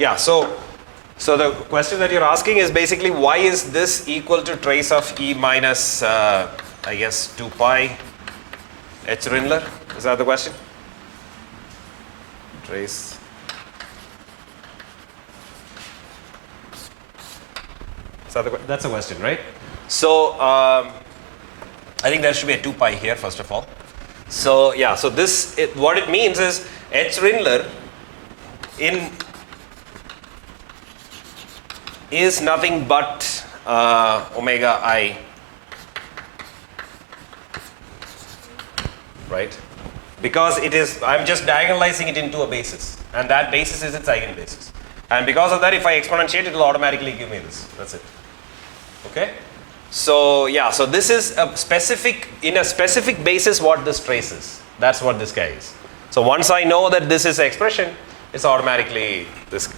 Yeah, so the question that you're asking is basically why is this equal to trace of E minus, I guess, 2 pi H Rindler? Is that the question? Trace. That's a question, right? So I think there should be a 2 pi here, first of all. So yeah, so this, what it means is H Rindler is nothing but omega I, right? Because it is, I'm just diagonalizing it into a basis, and that basis is its eigenbasis. And because of that, if I exponentiate, it will automatically give me this. That's it. Okay? So yeah, so this is a specific, in a specific basis what this trace is. That's what this guy is. So once I know that this is expression, it's automatically this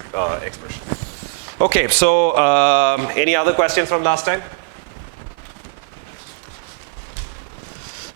expression. Okay, so any other questions from last time?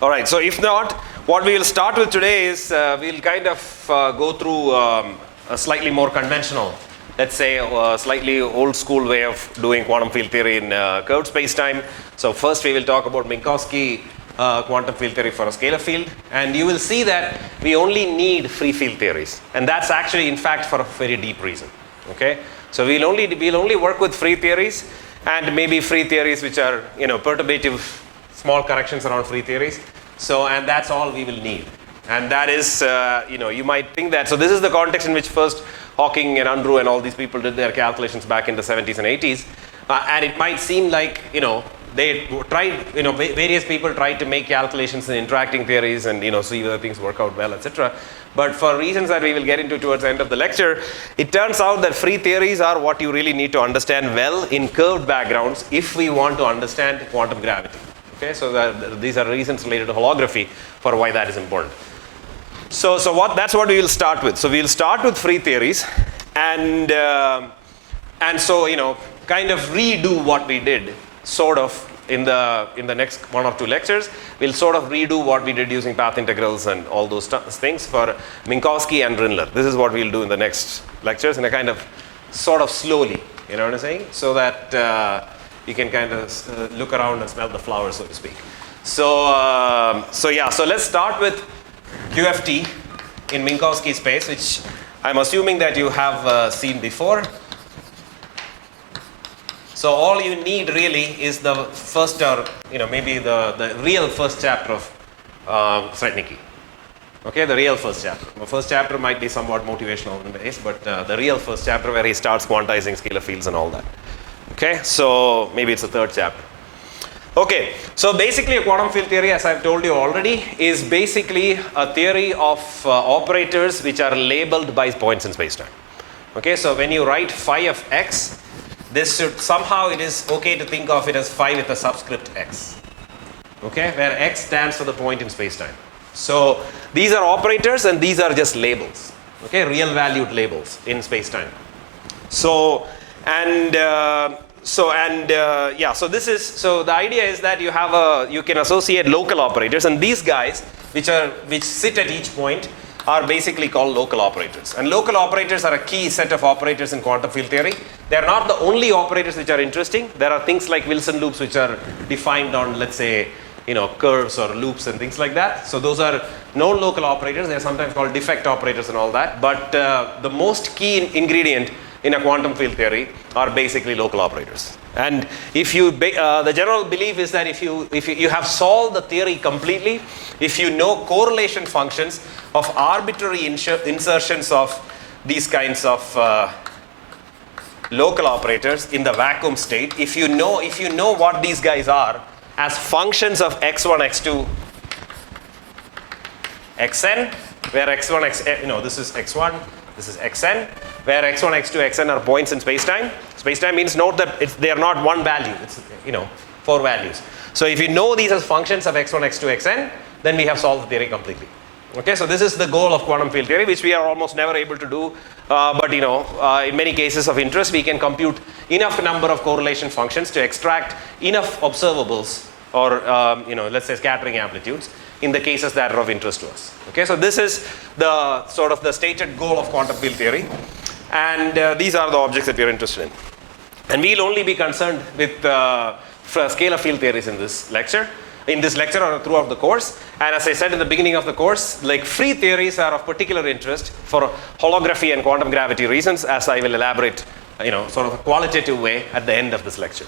All right, so if not, what we will start with today is we'll kind of go through a slightly more conventional, let's say a slightly old school way of doing quantum field theory in curved space-time. So first we will talk about Minkowski quantum field theory for a scalar field, and you will see that we only need free field theories, and that's actually in fact for a very deep reason. Okay, so we'll only work with free theories and maybe free theories which are, you know, perturbative small corrections around free theories. So, and that's all we will need, and that is, you know, you might think that, so this is the context in which first Hawking and Unruh and all these people did their calculations back in the 70s and 80s, and it might seem like, you know, they tried, you know, various people tried to make calculations in interacting theories and, you know, see whether things work out well, etc. But for reasons that we will get into towards the end of the lecture, it turns out that free theories are what you really need to understand well in curved backgrounds if we want to understand quantum gravity. Okay, so these are reasons related to holography for why that is important. So that's what we will start with. So we'll start with free theories, and so, you know, kind of redo what we did, sort of, in the next 1 or 2 lectures. We'll sort of redo what we did using path integrals and all those things for Minkowski and Rindler. This is what we'll do in the next lectures in a kind of sort of slowly, you know what I'm saying? So that you can kind of look around and smell the flowers, so to speak. So yeah, so let's start with QFT in Minkowski space, which I'm assuming that you have seen before. So all you need really is the first, or, you know, maybe the real first chapter of Sretnicki. Okay, the real first chapter. The first chapter might be somewhat motivational in base, but the real first chapter where he starts quantizing scalar fields and all that. Okay, so maybe it's the 3rd chapter. Okay, so basically a quantum field theory, as I've told you already, is basically a theory of operators which are labeled by points in spacetime. Okay, so when you write phi of x, this should, somehow it is okay to think of it as phi with a subscript x. Okay, where x stands for the point in spacetime. So these are operators and these are just labels. Okay, real valued labels in spacetime. So yeah, so this is, so the idea is that you can associate local operators, and these guys which sit at each point are basically called local operators. And local operators are a key set of operators in quantum field theory. They are not the only operators which are interesting. There are things like Wilson loops which are defined on, let's say, you know, curves or loops and things like that. So those are known local operators. They are sometimes called defect operators and all that. But the most key ingredient in a quantum field theory are basically local operators. And if you, the general belief is that if you have solved the theory completely, if you know correlation functions of arbitrary insertions of these kinds of local operators in the vacuum state, if you know what these guys are as functions of x1, x2, xn, where x1, you know, this is x1, this is xn, where x1, x2, xn are points in spacetime. Spacetime means, note that they are not one value, it's, you know, 4 values. So if you know these as functions of x1, x2, xn, then we have solved the theory completely. Okay, so this is the goal of quantum field theory, which we are almost never able to do, but, you know, in many cases of interest, we can compute enough number of correlation functions to extract enough observables, or you know, let's say scattering amplitudes, in the cases that are of interest to us. Okay, so this is the sort of the stated goal of quantum field theory. And these are the objects that we are interested in. And we'll only be concerned with scalar field theories in this lecture. Or throughout the course. And as I said in the beginning of the course, like free theories are of particular interest for holography and quantum gravity reasons, as I will elaborate, sort of a qualitative way at the end of this lecture.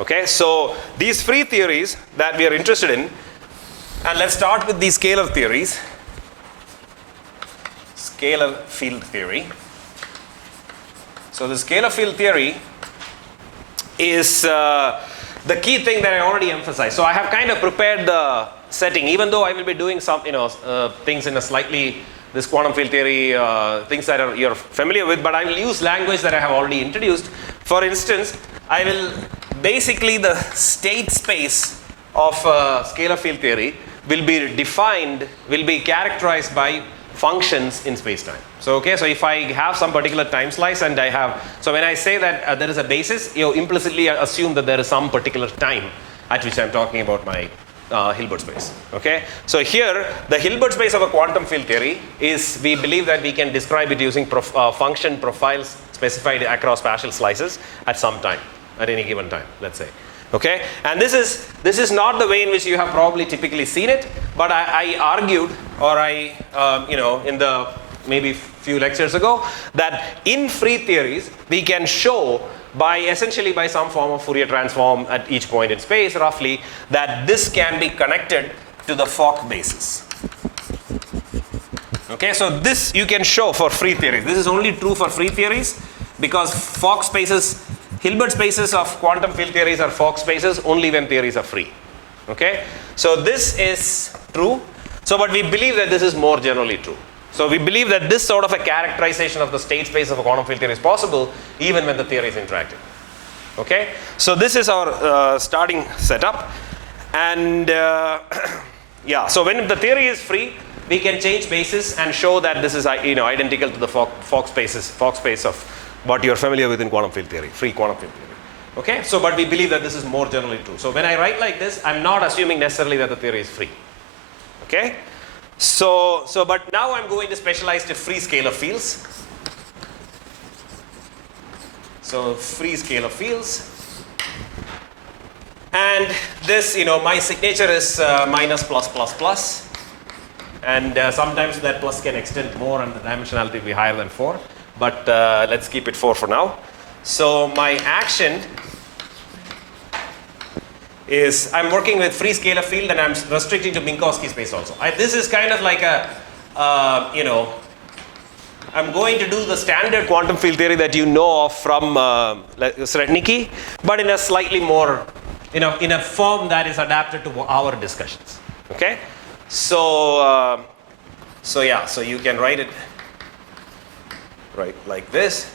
Okay, so these free theories that we are interested in, and let's start with these scalar theories. Scalar field theory. So the scalar field theory is the key thing that I already emphasized. So I have kind of prepared the setting, even though I will be doing some, things in a slightly, this quantum field theory, things that you're familiar with, but I will use language that I have already introduced. For instance, I will basically, the state space of scalar field theory will be characterized by functions in space-time. So if I have some particular time slice and so when I say that there is a basis, you implicitly assume that there is some particular time at which I'm talking about my Hilbert space. Okay, so here the Hilbert space of a quantum field theory is, we believe that we can describe it using function profiles specified across spatial slices at some time, at any given time, let's say. Okay, and this is not the way in which you have probably typically seen it, but I argued, or in the maybe few lectures ago, that in free theories we can show essentially by some form of Fourier transform at each point in space roughly, that this can be connected to the Fock basis. Okay, so this you can show for free theories. This is only true for free theories because Fock spaces, Hilbert spaces of quantum field theories are Fock spaces only when theories are free. Okay, so this is true. So but we believe that this is more generally true. So we believe that this sort of a characterization of the state space of a quantum field theory is possible even when the theory is interactive. Okay, so this is our starting setup, and yeah. So when the theory is free, we can change basis and show that this is identical to the Fock space of what you are familiar with in quantum field theory, free quantum field theory. Okay, so but we believe that this is more generally true. So when I write like this, I'm not assuming necessarily that the theory is free. Okay. So but now I'm going to specialize to free scalar fields. So free scalar fields. And this, my signature is minus plus plus plus. And sometimes that plus can extend more and the dimensionality will be higher than 4. But let's keep it 4 for now. So my action is I'm working with free scalar field and I'm restricting to Minkowski space also. This is kind of like I'm going to do the standard quantum field theory that you know of from Srednicki, but in a slightly more, in a form that is adapted to our discussions. Okay, so yeah, so you can write it right like this.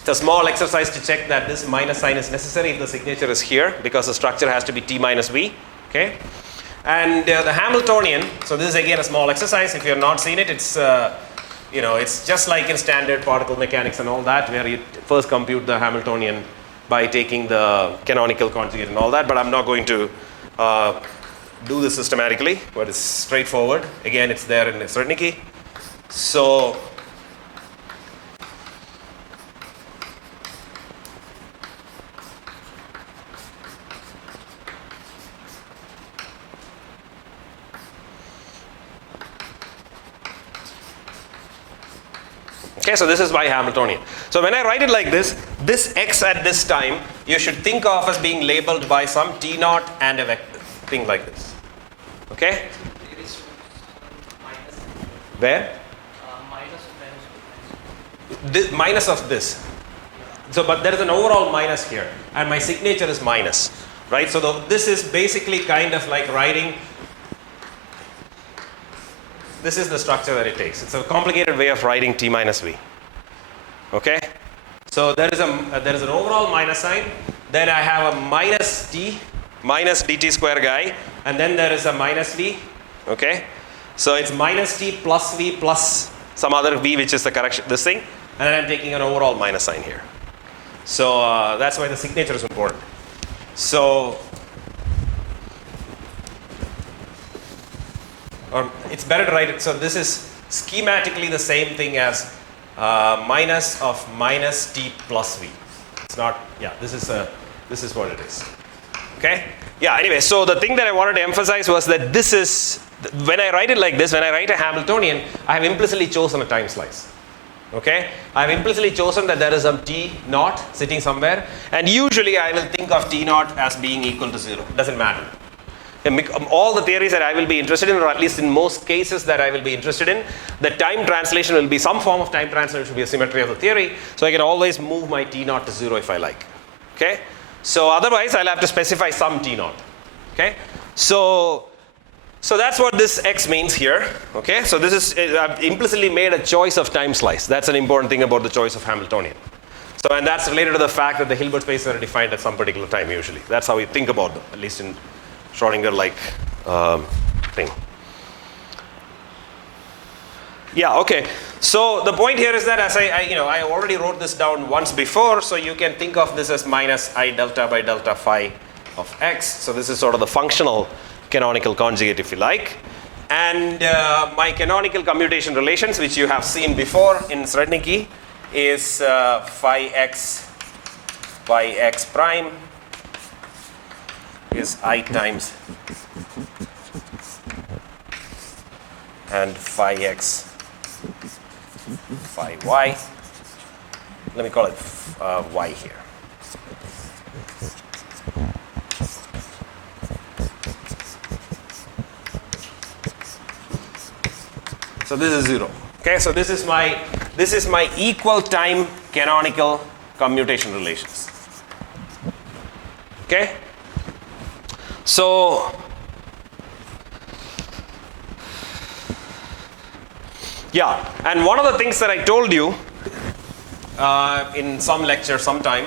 It's a small exercise to check that this minus sign is necessary if the signature is here, because the structure has to be T minus V. Okay, and the Hamiltonian. So this is again a small exercise. If you have not seen it, it's it's just like in standard particle mechanics and all that, where you first compute the Hamiltonian by taking the canonical conjugate and all that. But I'm not going to do this systematically, but it's straightforward. Again, it's there in Srednicki. So okay, so this is my Hamiltonian. So when I write it like this, this x at this time, you should think of as being labeled by some t naught and a vector, thing like this. Okay? Where? Minus of this. So, but there is an overall minus here, and my signature is minus, right? So this is basically kind of like writing. This is the structure that it takes. It's a complicated way of writing T minus V. Okay? So there is an overall minus sign. Then I have a minus T, minus dt square guy, and then there is a minus V. Okay? So it's minus T plus V plus some other V, which is the correction, this thing. And then I'm taking an overall minus sign here. So that's why the signature is important. So or it's better to write it. So this is schematically the same thing as minus of minus t plus v. It's not, yeah, this is what it is. Okay? Yeah, anyway, so the thing that I wanted to emphasize was that this is, when I write it like this, when I write a Hamiltonian, I have implicitly chosen a time slice. Okay? I have implicitly chosen that there is some t naught sitting somewhere, and usually I will think of t naught as being equal to 0. Doesn't matter. All the theories that I will be interested in, or at least in most cases that I will be interested in, the time translation will be some form of time translation, should be a symmetry of the theory, so I can always move my t naught to 0 if I like. Okay? So otherwise I'll have to specify some t naught. Okay? So that's what this x means here. Okay? So this is, I've implicitly made a choice of time slice. That's an important thing about the choice of Hamiltonian. So, and that's related to the fact that the Hilbert spaces are defined at some particular time usually. That's how we think about them, at least in Schrodinger-like thing. Yeah, okay. So the point here is that as I already wrote this down once before, so you can think of this as minus I delta by delta phi of x. So this is sort of the functional canonical conjugate, if you like. And my canonical commutation relations, which you have seen before in Srednicki, is phi x by x prime is I times and phi x phi y. Let me call it y here. So this is 0. Okay, so this is my equal time canonical commutation relations. Okay? So yeah, and one of the things that I told you in some lecture sometime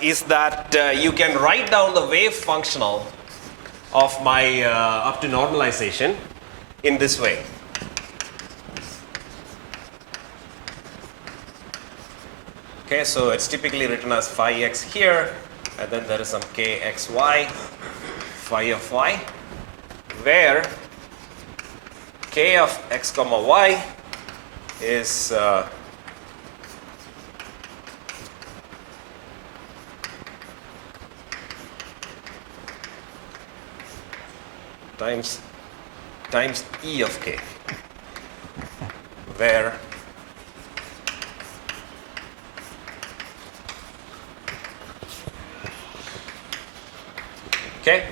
is that you can write down the wave functional of my up to normalization in this way. Okay, so it's typically written as phi x here, and then there is some k x y, phi of y, where k of x comma y is times e of k, where okay,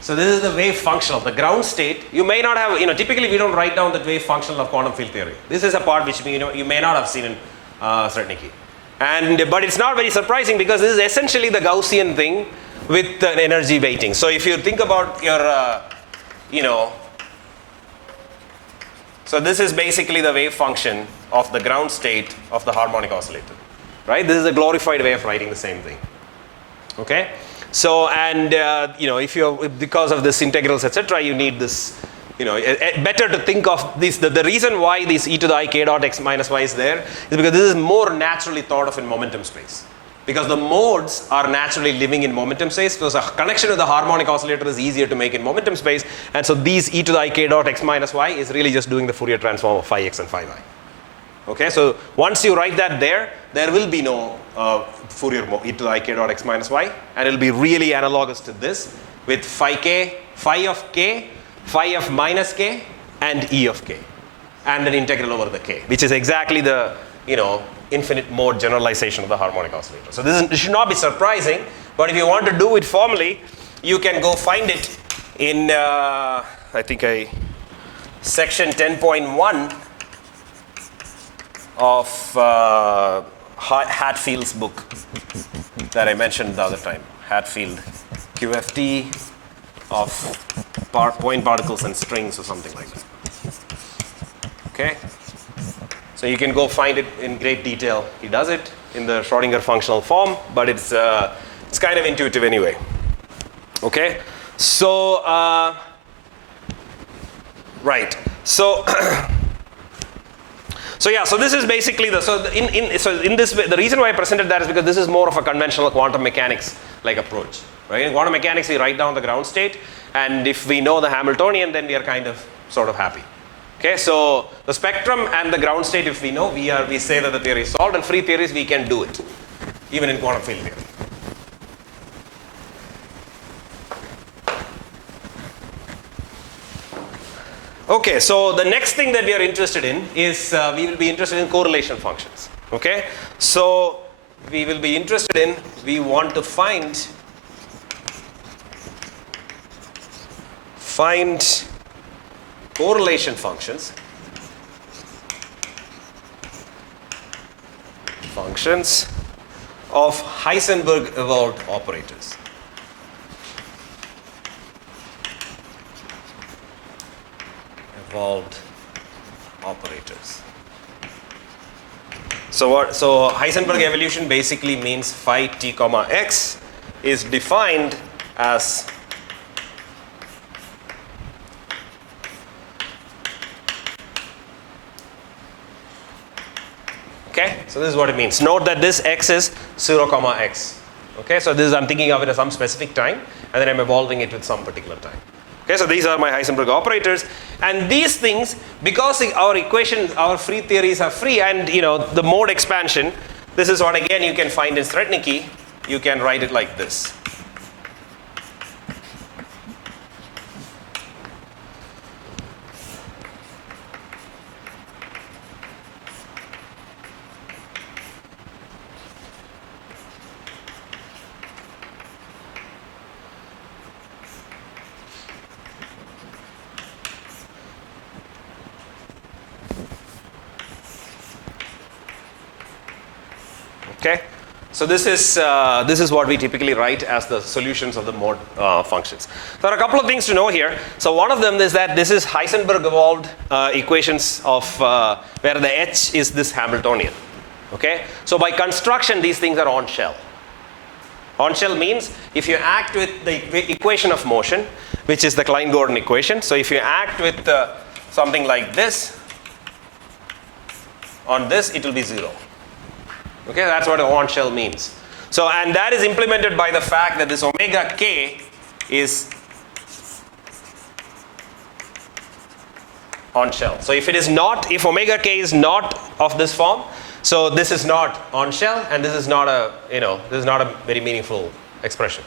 so this is the wave function of the ground state. You may not have, typically we don't write down the wave function of quantum field theory. This is a part which you may not have seen in Srednicki. But it's not very surprising because this is essentially the Gaussian thing with an energy weighting. So if you think about your, so this is basically the wave function of the ground state of the harmonic oscillator, right? This is a glorified way of writing the same thing. Okay? So, and because of this integrals, etc., you need this, better to think of this. The reason why this e to the I k dot x minus y is there is because this is more naturally thought of in momentum space. Because the modes are naturally living in momentum space, so a connection with the harmonic oscillator is easier to make in momentum space, and so these e to the I k dot x minus y is really just doing the Fourier transform of phi x and phi y. Okay, so once you write that there will be no Fourier e to the I k dot x minus y, and it will be really analogous to this with phi of k, phi of minus k, and e of k, and an integral over the k, which is exactly the infinite mode generalization of the harmonic oscillator. So this should not be surprising, but if you want to do it formally, you can go find it in section 10.1 of Hatfield's book that I mentioned the other time. Hatfield, QFT of point particles and strings or something like that. Okay? So you can go find it in great detail. He does it in the Schrodinger functional form, but it's kind of intuitive anyway. Okay? So, right. So, so this is basically in this way, the reason why I presented that is because this is more of a conventional quantum mechanics like approach, right? In quantum mechanics, we write down the ground state, and if we know the Hamiltonian, then we are kind of sort of happy. Okay, so the spectrum and the ground state, if we know, we say that the theory is solved, and free theories we can do it, even in quantum field theory. Okay, so the next thing that we are interested in is we will be interested in correlation functions. Okay, so we will be interested in, we want to find correlation functions of Heisenberg evolved operators. So Heisenberg evolution basically means phi t comma x is defined as okay, so this is what it means. Note that this x is 0 comma x. Okay, so this is, I'm thinking of it at some specific time, and then I'm evolving it with some particular time. Okay, so these are my Heisenberg operators, and these things, because our equations, our free theories are free, and the mode expansion, this is what again you can find in Srednicki. You can write it like this. Okay, so this is what we typically write as the solutions of the mode functions. There are a couple of things to know here. So one of them is that this is Heisenberg evolved equations of where the H is this Hamiltonian. Okay, so by construction these things are on shell. On shell means if you act with the equation of motion, which is the Klein-Gordon equation. So if you act with something like this, on this it will be 0. Okay, that's what a on shell means. So, and that is implemented by the fact that this omega k is on shell. So if omega k is not of this form, so this is not on shell, and this is not a very meaningful expression.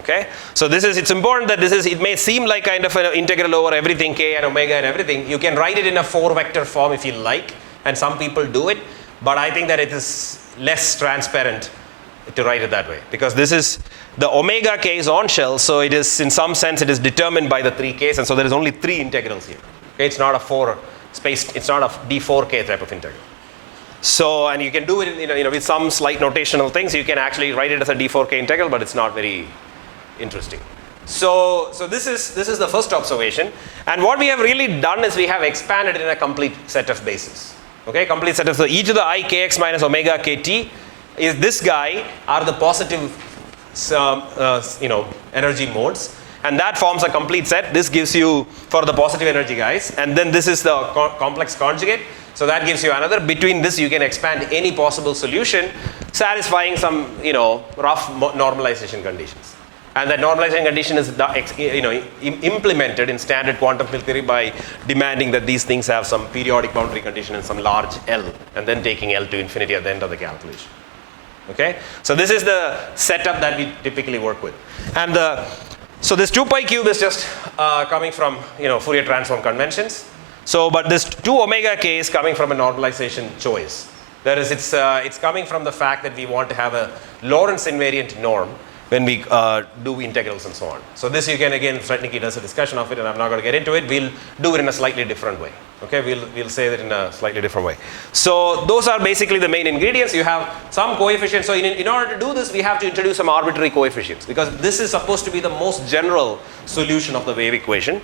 Okay, so it's important that it may seem like kind of an integral over everything, k and omega and everything. You can write it in a 4-vector form if you like, and some people do it. But I think that it is less transparent to write it that way, because this is the omega k is on shell, so it is in some sense it is determined by the 3 k's, and so there is only 3 integrals here. Okay, it's not a 4 spaced, it's not a d4k type of integral. So, and you can do it with some slight notational things. You can actually write it as a d4k integral, but it's not very interesting. So this is the first observation, and what we have really done is we have expanded it in a complete set of bases. Okay, complete set of, so e to the I kx minus omega kt is this guy are the positive energy modes, and that forms a complete set. This gives you for the positive energy guys, and then this is the complex conjugate, so that gives you another. Between this you can expand any possible solution satisfying some rough normalization conditions. And that normalization condition is implemented in standard quantum field theory by demanding that these things have some periodic boundary condition and some large L, and then taking L to infinity at the end of the calculation. Okay, so this is the setup that we typically work with, and so this 2 pi cube is just coming from Fourier transform conventions. So, but this 2 omega k is coming from a normalization choice. That is, it's coming from the fact that we want to have a Lorentz invariant norm when we do integrals and so on. So this you can, again, Srednicki does a discussion of it, and I'm not going to get into it. We'll do it in a slightly different way. Okay, we'll say that in a slightly different way. So those are basically the main ingredients. You have some coefficients. So in order to do this, we have to introduce some arbitrary coefficients, because this is supposed to be the most general solution of the wave equation.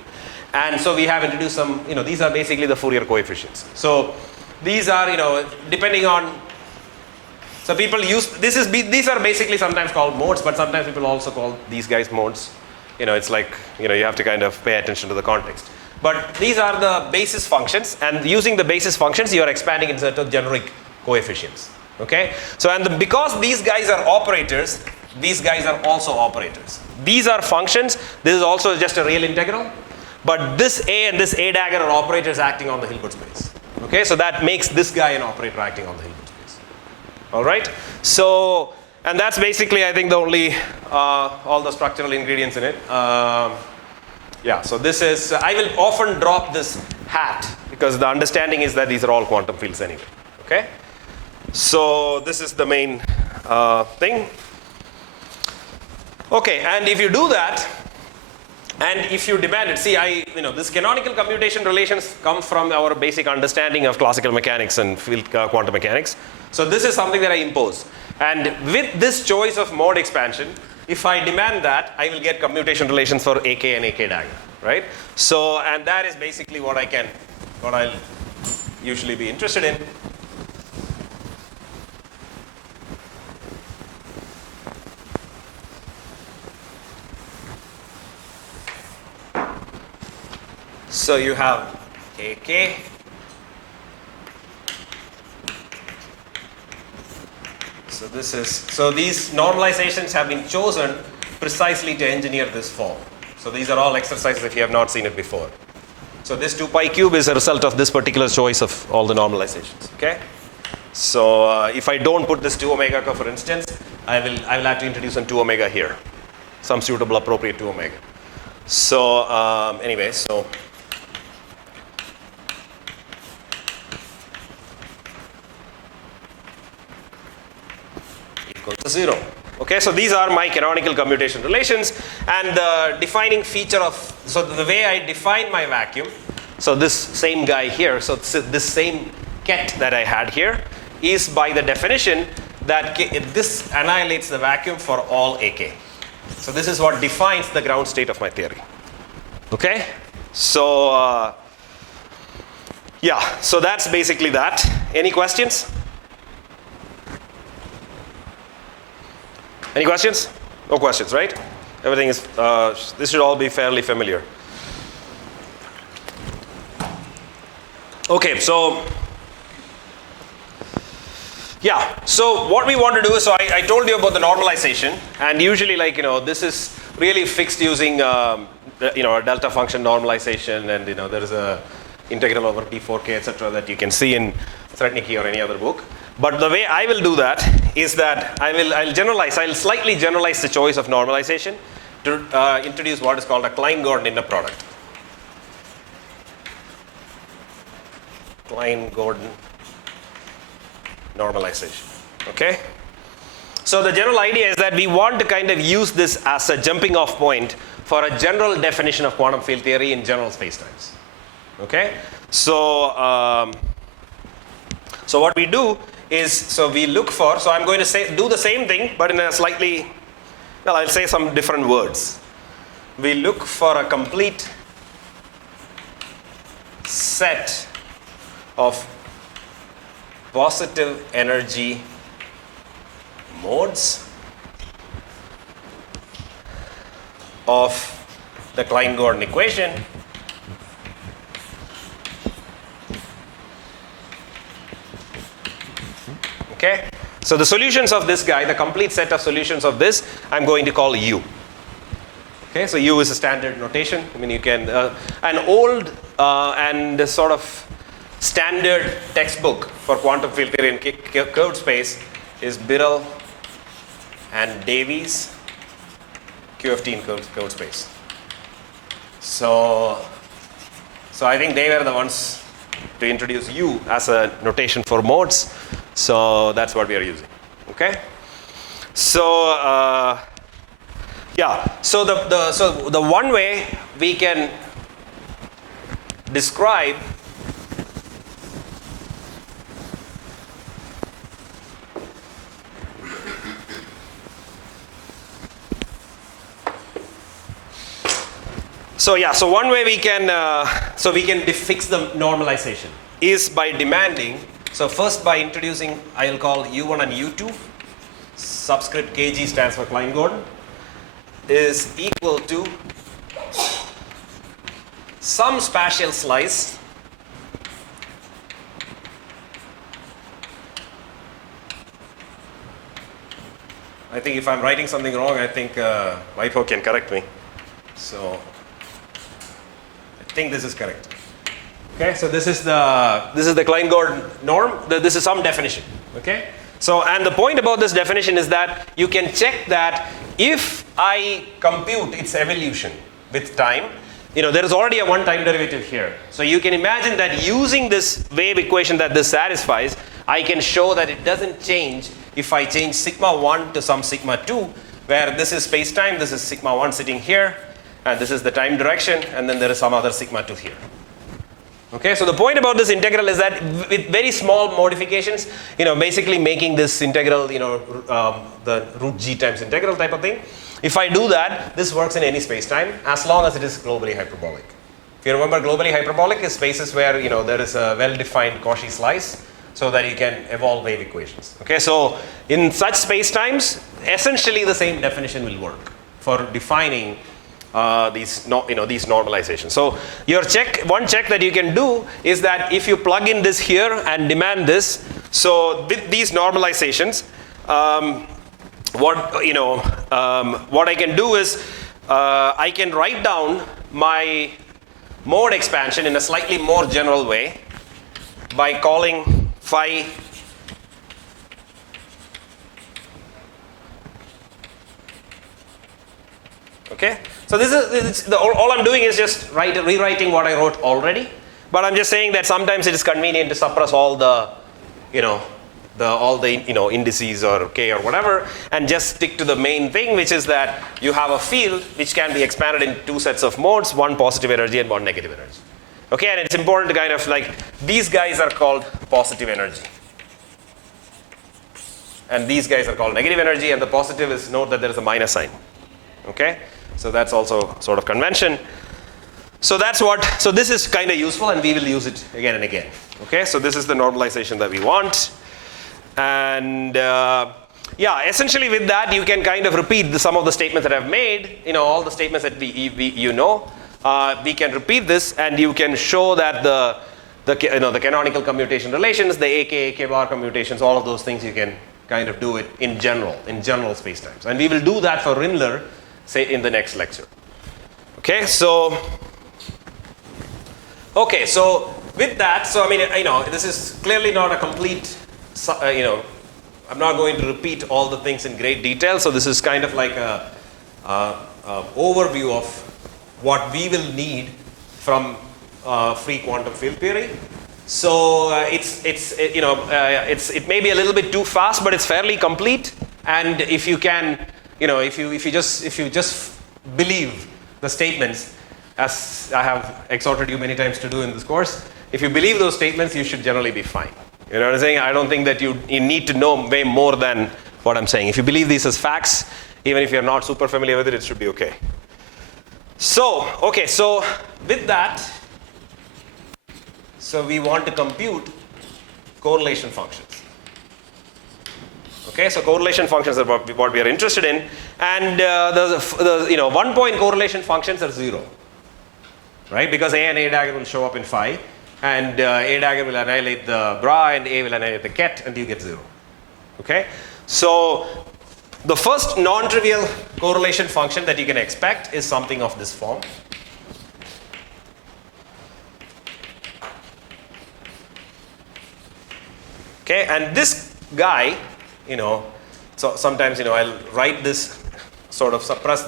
And so we have introduced some, these are basically the Fourier coefficients. So these are, depending on, so people use, these are basically sometimes called modes, but sometimes people also call these guys modes. It's like, you have to kind of pay attention to the context. But these are the basis functions, and using the basis functions, you are expanding in certain generic coefficients. Okay? So, because these guys are operators, these guys are also operators. These are functions. This is also just a real integral. But this A and this A dagger are operators acting on the Hilbert space. Okay, so that makes this guy an operator acting on the Hilbert space. All right. So, and that's basically, I think, the only all the structural ingredients in it. Yeah. So this is. I will often drop this hat because the understanding is that these are all quantum fields anyway. Okay. So this is the main thing. Okay, and if you do that, and if you demand it, see, this canonical commutation relations come from our basic understanding of classical mechanics and field quantum mechanics. So this is something that I impose. And with this choice of mode expansion, if I demand that, I will get commutation relations for AK and AK dagger, right? So, and that is basically what I'll usually be interested in. So you have AK, so these normalizations have been chosen precisely to engineer this form. So these are all exercises if you have not seen it before. So this 2 pi cube is a result of this particular choice of all the normalizations. Okay. So if I don't put this 2 omega for instance, I will have to introduce some 2 omega here, some suitable appropriate 2 omega. So anyway, so. Equal to 0. Okay, so these are my canonical commutation relations, and the defining feature of, so the way I define my vacuum, so this same guy here, so this same ket that I had here is by the definition that this annihilates the vacuum for all AK. So this is what defines the ground state of my theory. Okay, so yeah, so that's basically that. Any questions? Any questions? No questions, right? Everything is, this should all be fairly familiar. Okay, so, yeah, so what we want to do is, so I told you about the normalization, and usually this is really fixed using, a delta function normalization, and there is a integral over T4k, etc. that you can see in Threadnicki or any other book. But the way I will do that is that I'll slightly generalize the choice of normalization to introduce what is called a Klein-Gordon inner product. Klein-Gordon normalization. Okay? So the general idea is that we want to kind of use this as a jumping off point for a general definition of quantum field theory in general spacetimes. Okay? So, so what we do is, so we look for, so I'm going to do the same thing, but in a slightly, well, I'll say some different words. We look for a complete set of positive energy modes of the Klein-Gordon equation Okay, so the solutions of this guy, the complete set of solutions of this, I'm going to call U. Okay, so U is a standard notation. I mean, you can, an old and sort of standard textbook for quantum field theory in curved space is Birrell and Davies QFT in curved space. So I think they were the ones to introduce U as a notation for modes. So that's what we are using. Okay. So yeah. So the one way we can describe so one way we can fix the normalization is by demanding. So first by introducing, I'll call U1 and U2, subscript Kg stands for Klein-Gordon, is equal to some spatial slice I think if I'm writing something wrong, I think Waipo can correct me. So think this is correct. Okay, so this is the Klein-Gordon norm. This is some definition. Okay, so and the point about this definition is that you can check that if I compute its evolution with time, there is already a one time derivative here. So you can imagine that using this wave equation that this satisfies, I can show that it doesn't change if I change sigma 1 to some sigma 2, where this is space-time, this is sigma 1 sitting here, and this is the time direction, and then there is some other sigma 2 here. Okay, so the point about this integral is that with very small modifications, basically making this integral, the root g times integral type of thing. If I do that, this works in any space-time as long as it is globally hyperbolic. If you remember, globally hyperbolic is spaces where there is a well-defined Cauchy slice, so that you can evolve wave equations. Okay, so in such space-times, essentially the same definition will work for defining these normalizations. So one check that you can do is that if you plug in this here and demand this, so with these normalizations, what I can do is I can write down my mode expansion in a slightly more general way by calling phi okay. So this is all I'm doing is just rewriting what I wrote already, but I'm just saying that sometimes it is convenient to suppress all the indices or k or whatever, and just stick to the main thing, which is that you have a field which can be expanded in two sets of modes, one positive energy and one negative energy. Okay, and it's important to kind of these guys are called positive energy, and these guys are called negative energy, and the positive is, note that there is a minus sign. Okay, so that's also sort of convention. So so this is kind of useful, and we will use it again and again. Okay, so this is the normalization that we want. And essentially with that you can kind of repeat some of the statements that I've made, all the statements that we can repeat this, and you can show that the canonical commutation relations, the AK bar commutations, all of those things you can kind of do it in general spacetimes. And we will do that for Rindler, say, in the next lecture. Okay, so with that, this is clearly not a complete, I'm not going to repeat all the things in great detail. So this is kind of like a overview of what we will need from free quantum field theory. So it may be a little bit too fast, but it's fairly complete. And if you can, if you just believe the statements, as I have exhorted you many times to do in this course, if you believe those statements, you should generally be fine. You know what I'm saying? I don't think that you need to know way more than what I'm saying. If you believe these as facts, even if you're not super familiar with it, it should be okay. So with that, so we want to compute correlation functions. Okay, so correlation functions are what we are interested in, and the 1 point correlation functions are 0, right? Because A and A dagger will show up in phi, and A dagger will annihilate the bra, and A will annihilate the ket, and you get 0. Okay, so the first non-trivial correlation function that you can expect is something of this form. Okay, and this guy, so sometimes, I'll write this, sort of suppress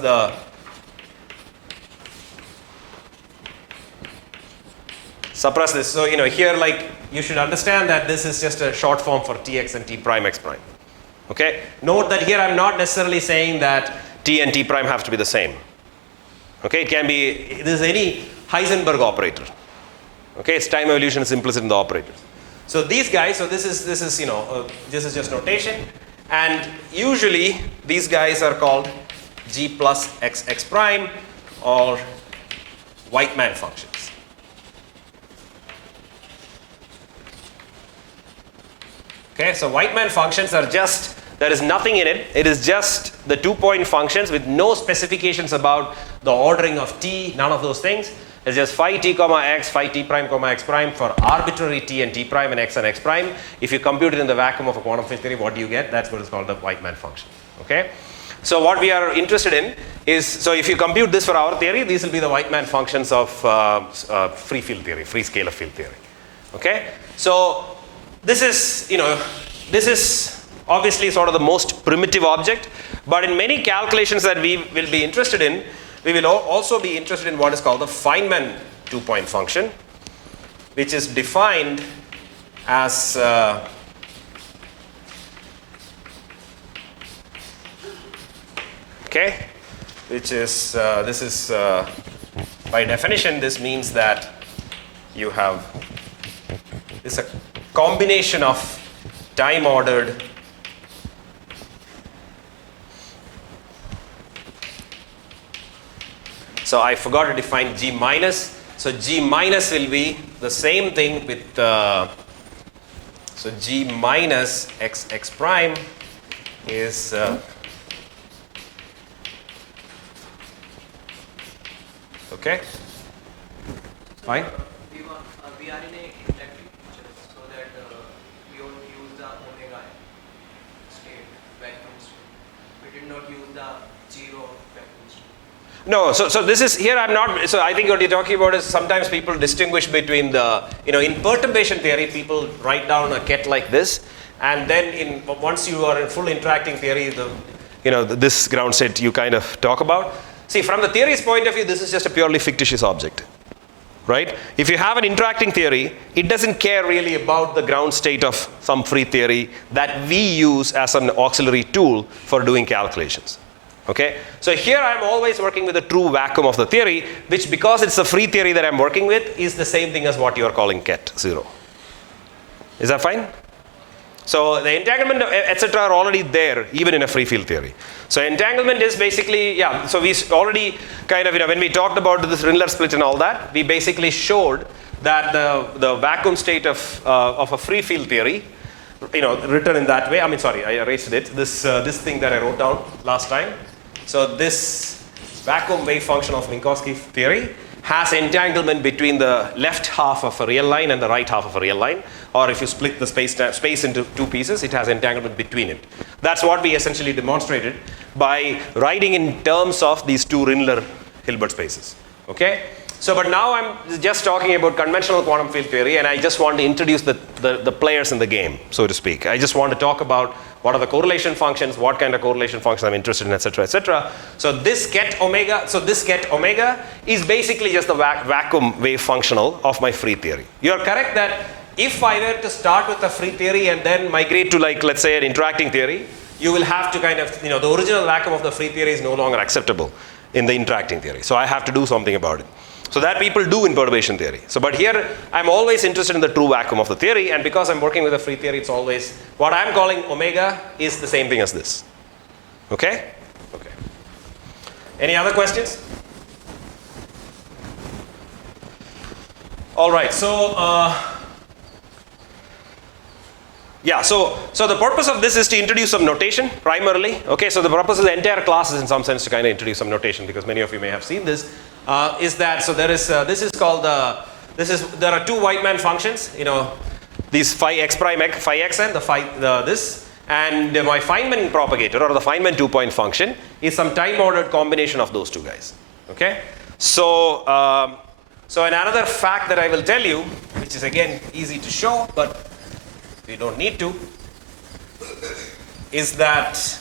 this. So, here, you should understand that this is just a short form for Tx and T prime x prime. Okay, note that here I'm not necessarily saying that T and T prime have to be the same. Okay, it can be, this is any Heisenberg operator. Okay, its time evolution is implicit in the operators. So these guys, so this is just notation, and usually these guys are called G plus x prime or White-man functions. Okay, so White-man functions are just, there is nothing in it. It is just the 2-point functions with no specifications about the ordering of t, none of those things. It's just phi t comma x, phi t prime comma x prime for arbitrary t and t prime and x prime. If you compute it in the vacuum of a quantum field theory, what do you get? That's what is called the White-man function. Okay, So what we are interested in is, so if you compute this for our theory, these will be the Weightman functions of free field theory, free scalar field theory. Okay? So this is, this is obviously sort of the most primitive object, but in many calculations that we will be interested in, we will also be interested in what is called the Feynman two-point function, which is defined as okay, which is this is by definition, this means that you have this a combination of time ordered so I forgot to define G minus. So G minus will be the same thing with so G minus x prime is okay, fine. We are in a electric picture, so that we don't use the omega state, vacuum state. We did not use the zero vacuum state. No, so this is here I'm not, so I think what you're talking about is sometimes people distinguish between the, in perturbation theory people write down a ket like this, and then once you are in full interacting theory, this ground state you kind of talk about. See, from the theory's point of view, this is just a purely fictitious object, right? If you have an interacting theory, it doesn't care really about the ground state of some free theory that we use as an auxiliary tool for doing calculations, okay? So here I'm always working with the true vacuum of the theory, which because it's a free theory that I'm working with is the same thing as what you're calling ket, zero. Is that fine? So the entanglement, etc. are already there, even in a free field theory. So entanglement is basically, so we already kind of, when we talked about this Rindler split and all that, we basically showed that the vacuum state of a free field theory, written in that way, I erased it, this thing that I wrote down last time. So this vacuum wave function of Minkowski theory has entanglement between the left half of a real line and the right half of a real line, or if you split the space into two pieces, it has entanglement between it. That's what we essentially demonstrated by writing in terms of these two Rindler Hilbert spaces. Okay? So, but now I'm just talking about conventional quantum field theory, and I just want to introduce the players in the game, so to speak. I just want to talk about what are the correlation functions, what kind of correlation functions I'm interested in, etc., etc. So this ket omega is basically just the vacuum wave functional of my free theory. You are correct that if I were to start with a free theory and then migrate to, like, let's say an interacting theory, you will have to kind of, the original vacuum of the free theory is no longer acceptable in the interacting theory. So I have to do something about it. So that people do in perturbation theory. So, but here I'm always interested in the true vacuum of the theory, and because I'm working with a free theory, it's always, what I'm calling omega is the same thing as this. Okay? Okay. Any other questions? All right, so, so the purpose of this is to introduce some notation primarily. Okay, so the purpose of the entire class is in some sense to kind of introduce some notation, because many of you may have seen this. Is that, so there is, this is called there are two Weightman functions, these phi x prime phi xn, this, and my Feynman propagator, or the Feynman two-point function, is some time-ordered combination of those two guys. Okay? So, so another fact that I will tell you, which is again easy to show, but we don't need to, is that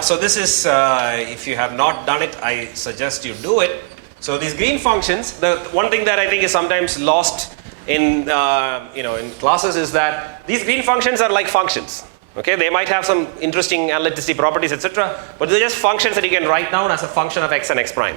so this is, if you have not done it, I suggest you do it. So these green functions, the one thing that I think is sometimes lost in, in classes is that these green functions are like functions. Okay, they might have some interesting analyticity properties, etc., but they're just functions that you can write down as a function of x and x prime.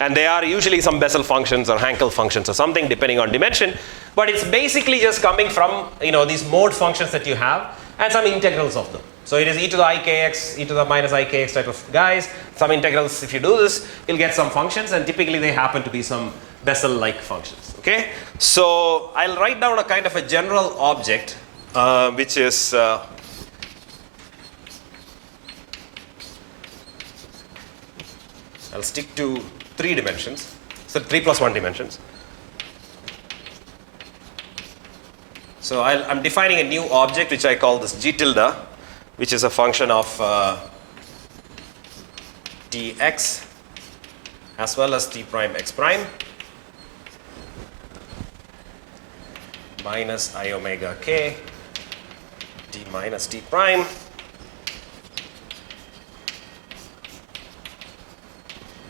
And they are usually some Bessel functions or Hankel functions or something depending on dimension, but it's basically just coming from, these mode functions that you have and some integrals of them. So it is e to the ikx, e to the minus ikx type of guys. Some integrals, if you do this, you'll get some functions, and typically they happen to be some Bessel-like functions. Okay? So I'll write down a kind of a general object, which is I'll stick to 3 dimensions, so 3 plus 1 dimensions. So I'm defining a new object which I call this g tilde, which is a function of tx as well as t prime x prime minus I omega k t minus t prime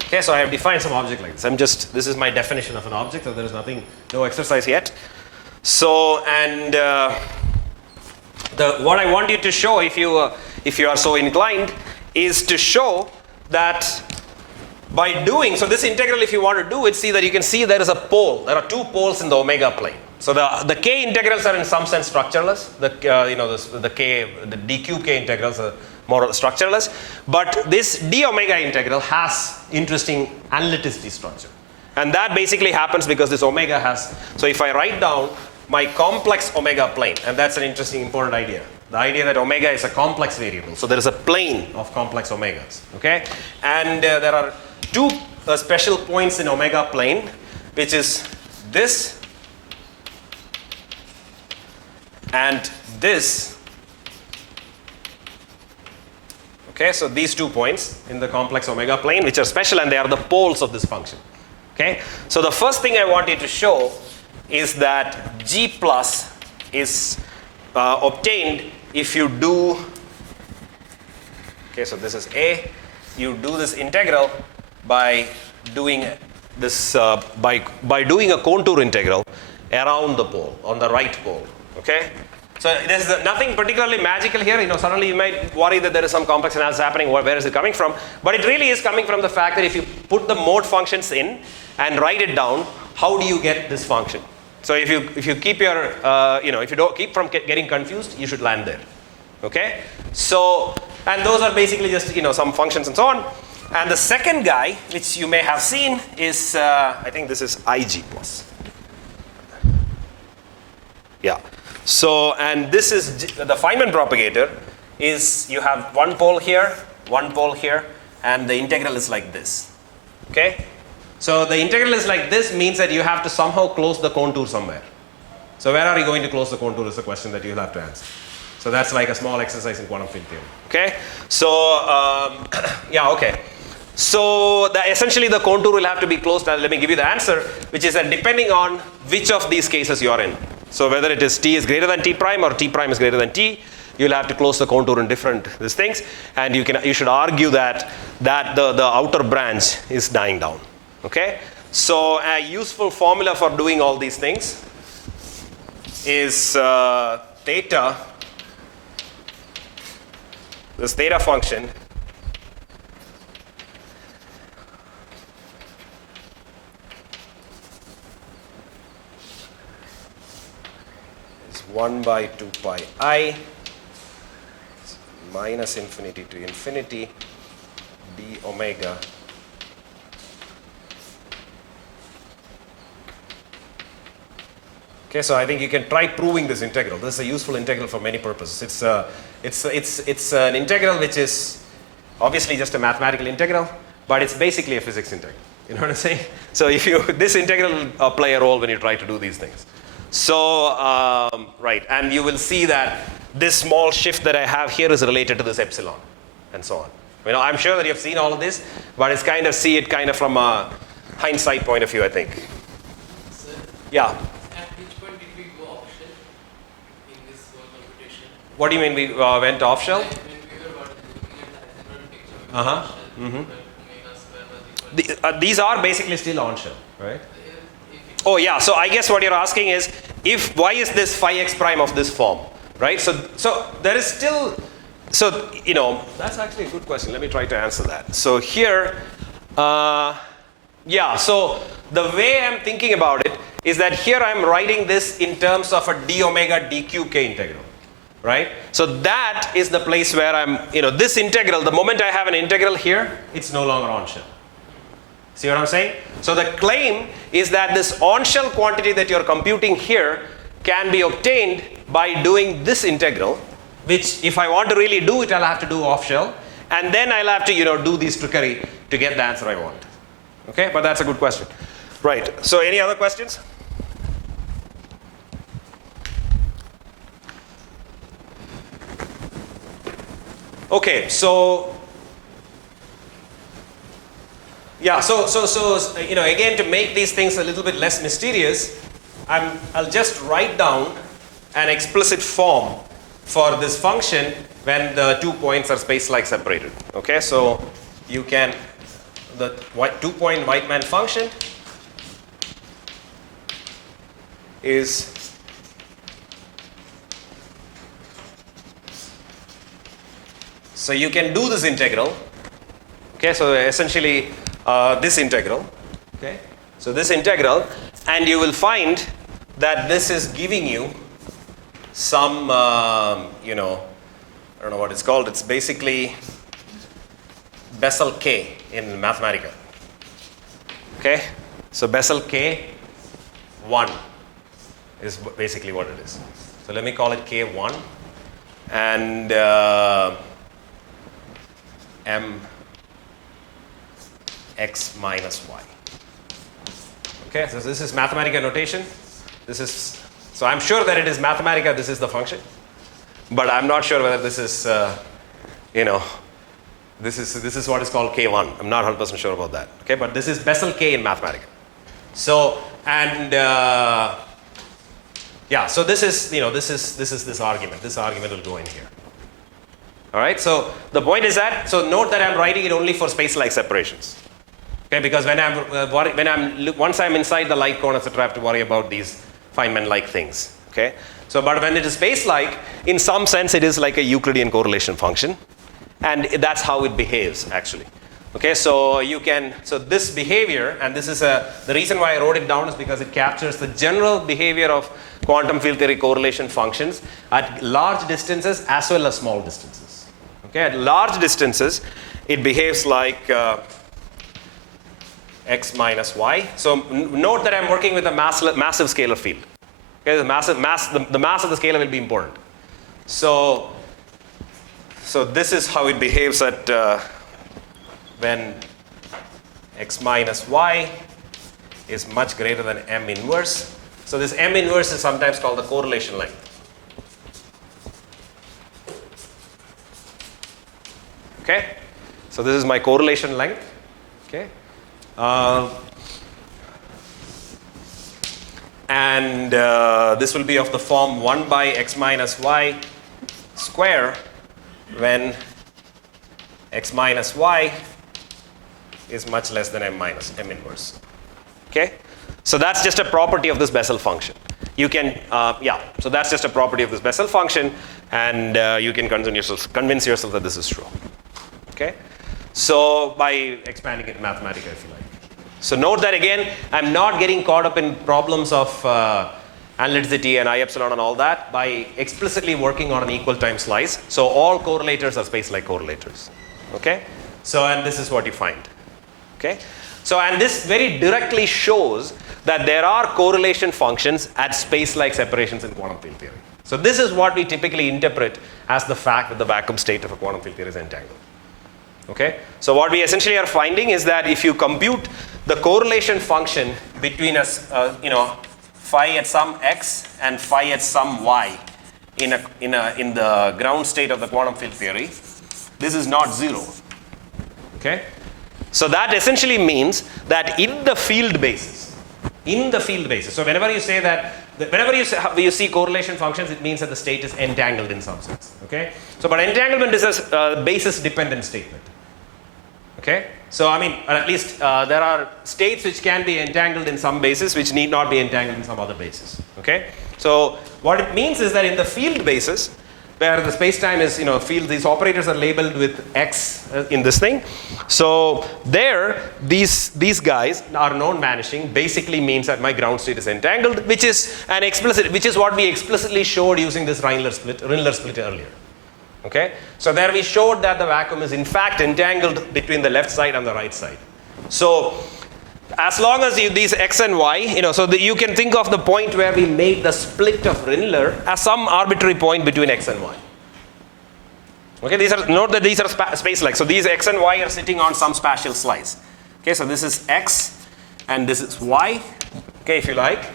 Okay, so I have defined some object like this. This is my definition of an object, so there is no exercise yet. So, and what I want you to show, if you are so inclined, is to show that by doing, so this integral, if you want to do it, see that you can see there is a pole. There are two poles in the omega plane. So the k integrals are in some sense structureless. The dq k integrals are more structureless. But this d omega integral has interesting analyticity structure. And that basically happens because this omega has, so if I write down my complex omega plane, and that's an interesting important idea. The idea that omega is a complex variable. So there is a plane of complex omegas. Okay? And there are two special points in omega plane, which is this and this. Okay, so these 2 points in the complex omega plane, which are special, and they are the poles of this function. Okay, so the first thing I want you to show is that g plus is obtained if you do, okay, so this is A, you do this integral by doing this, by doing a contour integral around the pole, on the right pole. Okay, so there's nothing particularly magical here. Suddenly you might worry that there is some complex analysis happening. Where is it coming from? But it really is coming from the fact that if you put the mode functions in and write it down, how do you get this function? So if you keep your, if you don't keep from getting confused, you should land there. Okay, so and those are basically just some functions and so on. And the second guy, which you may have seen, is I think this is Ig plus. Yeah. So, and this is the Feynman propagator is you have one pole here, and the integral is like this. Okay? So the integral is like this means that you have to somehow close the contour somewhere. So where are you going to close the contour is the question that you'll have to answer. So that's like a small exercise in quantum field theory. Okay? So, yeah, okay. So essentially the contour will have to be closed. Let me give you the answer, which is that depending on which of these cases you are in. So whether it is t is greater than t prime or t prime is greater than t, you'll have to close the contour in different these things, and you should argue that the outer branch is dying down. Okay? So a useful formula for doing all these things is theta. This theta function is 1 by 2 pi I minus infinity to infinity d omega Okay, so I think you can try proving this integral. This is a useful integral for many purposes. It's an integral which is obviously just a mathematical integral, but it's basically a physics integral. You know what I'm saying? So this integral will play a role when you try to do these things. So, right, and you will see that this small shift that I have here is related to this epsilon, and so on. I'm sure that you've seen all of this, but it's see it from a hindsight point of view, I think. Sir, yeah. at which point did we go off-shell in this whole computation? What do you mean we went off-shell? Like when we were looking at the Heisenberg picture with Uh-huh. off-shell, Mhm. that omega square was equal to These are basically still on-shell, right? if it Oh yeah, so I guess what you're asking is, why is this phi x prime of this form, right? So there is still, that's actually a good question. Let me try to answer that. So here, yeah, so the way I'm thinking about it is that here I'm writing this in terms of a d omega dq k integral, right? So that is the place where I'm, this integral, the moment I have an integral here, it's no longer on-shell. See what I'm saying? So the claim is that this on-shell quantity that you're computing here can be obtained by doing this integral, which if I want to really do it, I'll have to do off-shell, and then I'll have to do this trickery to get the answer I want. Okay, but that's a good question. Right, so any other questions? Okay, so yeah, so again, to make these things a little bit less mysterious, I'll just write down an explicit form for this function when the 2 points are space-like separated. Okay, so you can, the 2-point Weidmann function is so you can do this integral. Okay, so essentially this integral. Okay, so this integral, and you will find that this is giving you some, I don't know what it's called. It's basically Bessel K in Mathematica. Okay, so Bessel K 1 is basically what it is. So let me call it K1 and M x minus y. Okay, so this is Mathematica notation. This is, so I'm sure that it is Mathematica, this is the function. But I'm not sure whether this is, this is what is called K1. I'm not 100% sure about that. Okay, but this is Bessel K in Mathematica. So, and yeah, so this is, this argument. This argument will go in here. All right, so the point is that, so note that I'm writing it only for space-like separations. Okay, because once I'm inside the light cone, etc., I have to worry about these Feynman-like things. Okay, so but when it is space-like, in some sense, it is like a Euclidean correlation function, and that's how it behaves actually. Okay, so you can, so this behavior, and this is the reason why I wrote it down is because it captures the general behavior of quantum field theory correlation functions at large distances as well as small distances. Okay, at large distances, it behaves like x minus y. So note that I'm working with a massive scalar field. Okay, the mass of the scalar will be important. So this is how it behaves at when x minus y is much greater than m inverse. So this m inverse is sometimes called the correlation length. Okay, so this is my correlation length. Okay, and this will be of the form 1 by x minus y square when x minus y is much less than m inverse. Okay, so that's just a property of this Bessel function. You can, so that's just a property of this Bessel function, and you can convince yourself that this is true. Okay, so by expanding it in Mathematica, if you like. So note that again, I'm not getting caught up in problems of analyticity and I epsilon and all that by explicitly working on an equal time slice. So all correlators are space-like correlators. Okay, so and this is what you find. Okay, so and this very directly shows that there are correlation functions at space-like separations in quantum field theory. So this is what we typically interpret as the fact that the vacuum state of a quantum field theory is entangled. Okay, so what we essentially are finding is that if you compute the correlation function between phi at some x and phi at some y in the ground state of the quantum field theory, this is not 0. Okay, so that essentially means that in the field basis, so whenever you say that, whenever you see correlation functions, it means that the state is entangled in some sense. Okay, so but entanglement is a basis dependent statement. Okay, so I mean, or at least there are states which can be entangled in some basis which need not be entangled in some other basis. Okay, so what it means is that in the field basis, where the space-time is, field, these operators are labeled with x in this thing. So there, these guys are non-vanishing. Basically means that my ground state is entangled, which is what we explicitly showed using this Rindler split earlier. Okay, so there we showed that the vacuum is in fact entangled between the left side and the right side. So as long as these x and y, so you can think of the point where we made the split of Rindler as some arbitrary point between x and y. Okay, note that these are space-like. So these x and y are sitting on some spatial slice. Okay, so this is x and this is y. Okay, if you like.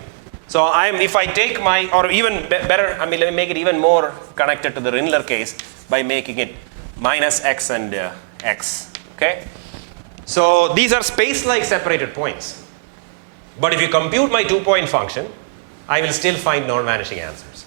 So if I take my, or even better, let me make it even more connected to the Rindler case by making it minus x and x. Okay? So these are space-like separated points. But if you compute my 2-point function, I will still find non-vanishing answers.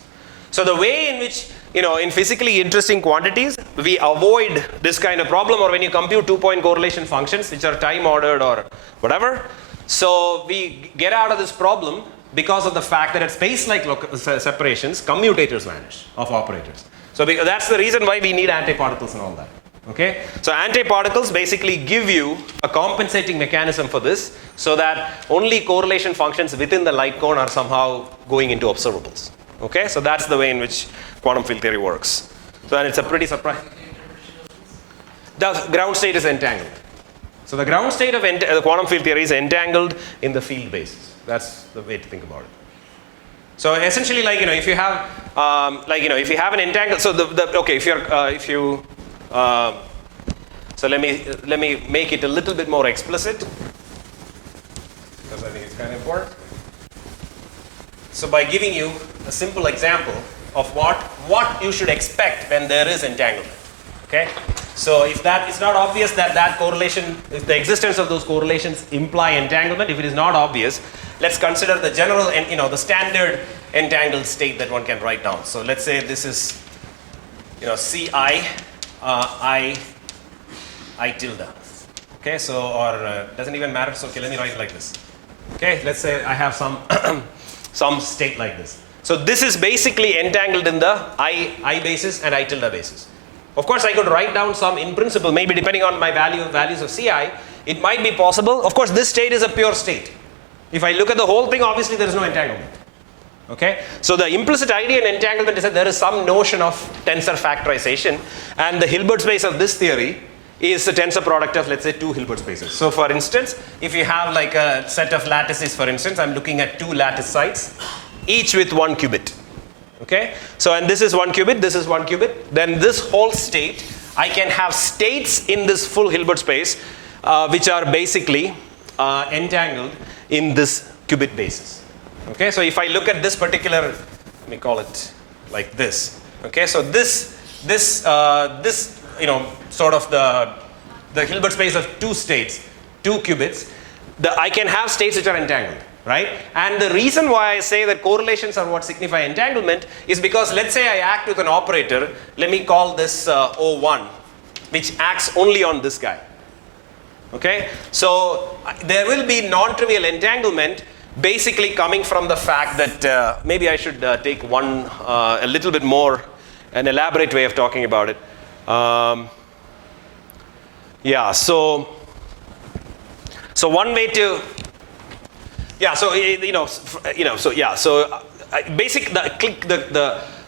So the way in which, in physically interesting quantities, we avoid this kind of problem, or when you compute 2-point correlation functions, which are time ordered or whatever, so we get out of this problem because of the fact that at space-like separations, commutators vanish of operators. So that's the reason why we need antiparticles and all that. Okay? So antiparticles basically give you a compensating mechanism for this, so that only correlation functions within the light cone are somehow going into observables. Okay? So that's the way in which quantum field theory works. So and it's a pretty surprising. The ground state is entangled. So the ground state of the quantum field theory is entangled in the field basis. That's the way to think about it. So essentially, if you have, if you have an entangled, so so let me make it a little bit more explicit, because I think it's kind of important. So by giving you a simple example of what you should expect when there is entanglement. Okay? So if that is not obvious that correlation, if the existence of those correlations imply entanglement, if it is not obvious, let's consider the general and the standard entangled state that one can write down. So let's say this is Ci I tilde. Okay, so or doesn't even matter. So okay, let me write it like this. Okay, let's say I have some some state like this. So this is basically entangled in the I basis and I tilde basis. Of course, I could write down some in principle, maybe depending on my values of Ci, it might be possible. Of course, this state is a pure state. If I look at the whole thing, obviously there is no entanglement. Okay? So the implicit idea in entanglement is that there is some notion of tensor factorization, and the Hilbert space of this theory is a tensor product of, let's say, 2 Hilbert spaces. So for instance, if you have like a set of lattices, for instance, I'm looking at 2 lattice sites, each with 1 qubit. Okay? So and this is 1 qubit, this is 1 qubit. Then this whole state, I can have states in this full Hilbert space which are basically entangled in this qubit basis. Okay? So if I look at this particular, let me call it like this. Okay? So this sort of the Hilbert space of 2 states, 2 qubits, I can have states which are entangled. Right? And the reason why I say that correlations are what signify entanglement is because let's say I act with an operator, let me call this O1, which acts only on this guy. Okay? So there will be non-trivial entanglement basically coming from the fact that maybe I should take a little bit more, an elaborate way of talking about it. So one way to the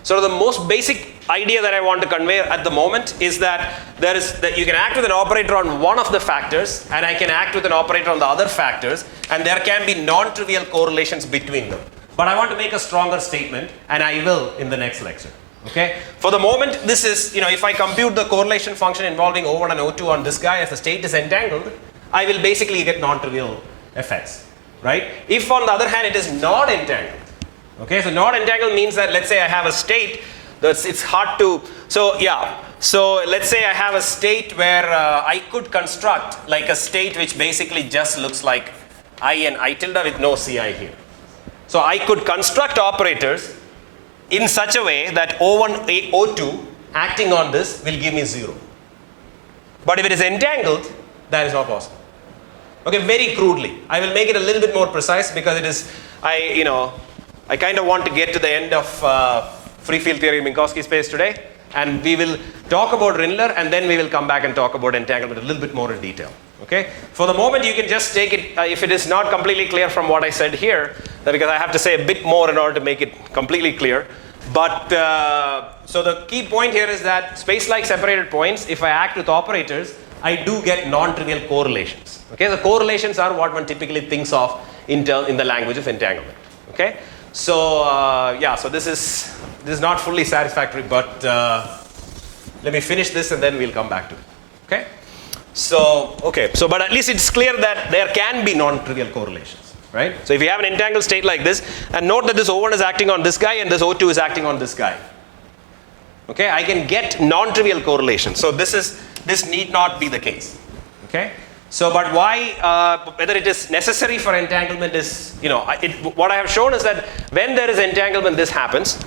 sort of the most basic idea that I want to convey at the moment is that you can act with an operator on one of the factors, and I can act with an operator on the other factors, and there can be non-trivial correlations between them. But I want to make a stronger statement, and I will in the next lecture. Okay? For the moment, this is, if I compute the correlation function involving O1 and O2 on this guy as the state is entangled, I will basically get non-trivial effects. Right? If on the other hand it is not entangled, okay, so not entangled means that let's say I have a state that's it's hard to, so let's say I have a state where I could construct like a state which basically just looks like I and I tilde with no Ci here. So I could construct operators in such a way that O1, O2 acting on this will give me 0. But if it is entangled, that is not possible. Okay, very crudely. I will make it a little bit more precise because it is, I kind of want to get to the end of free field theory of Minkowski space today, and we will talk about Rindler, and then we will come back and talk about entanglement a little bit more in detail. Okay? For the moment, you can just take it, if it is not completely clear from what I said here, because I have to say a bit more in order to make it completely clear. But, so the key point here is that space-like separated points, if I act with operators, I do get non-trivial correlations. Okay, the correlations are what one typically thinks of in the language of entanglement. Okay, so so this is not fully satisfactory, but let me finish this and then we'll come back to it. Okay, so but at least it's clear that there can be non-trivial correlations, right? So if you have an entangled state like this, and note that this O1 is acting on this guy and this O2 is acting on this guy. Okay, I can get non-trivial correlation. So this need not be the case. Okay, so but why, whether it is necessary for entanglement is, what I have shown is that when there is entanglement, this happens.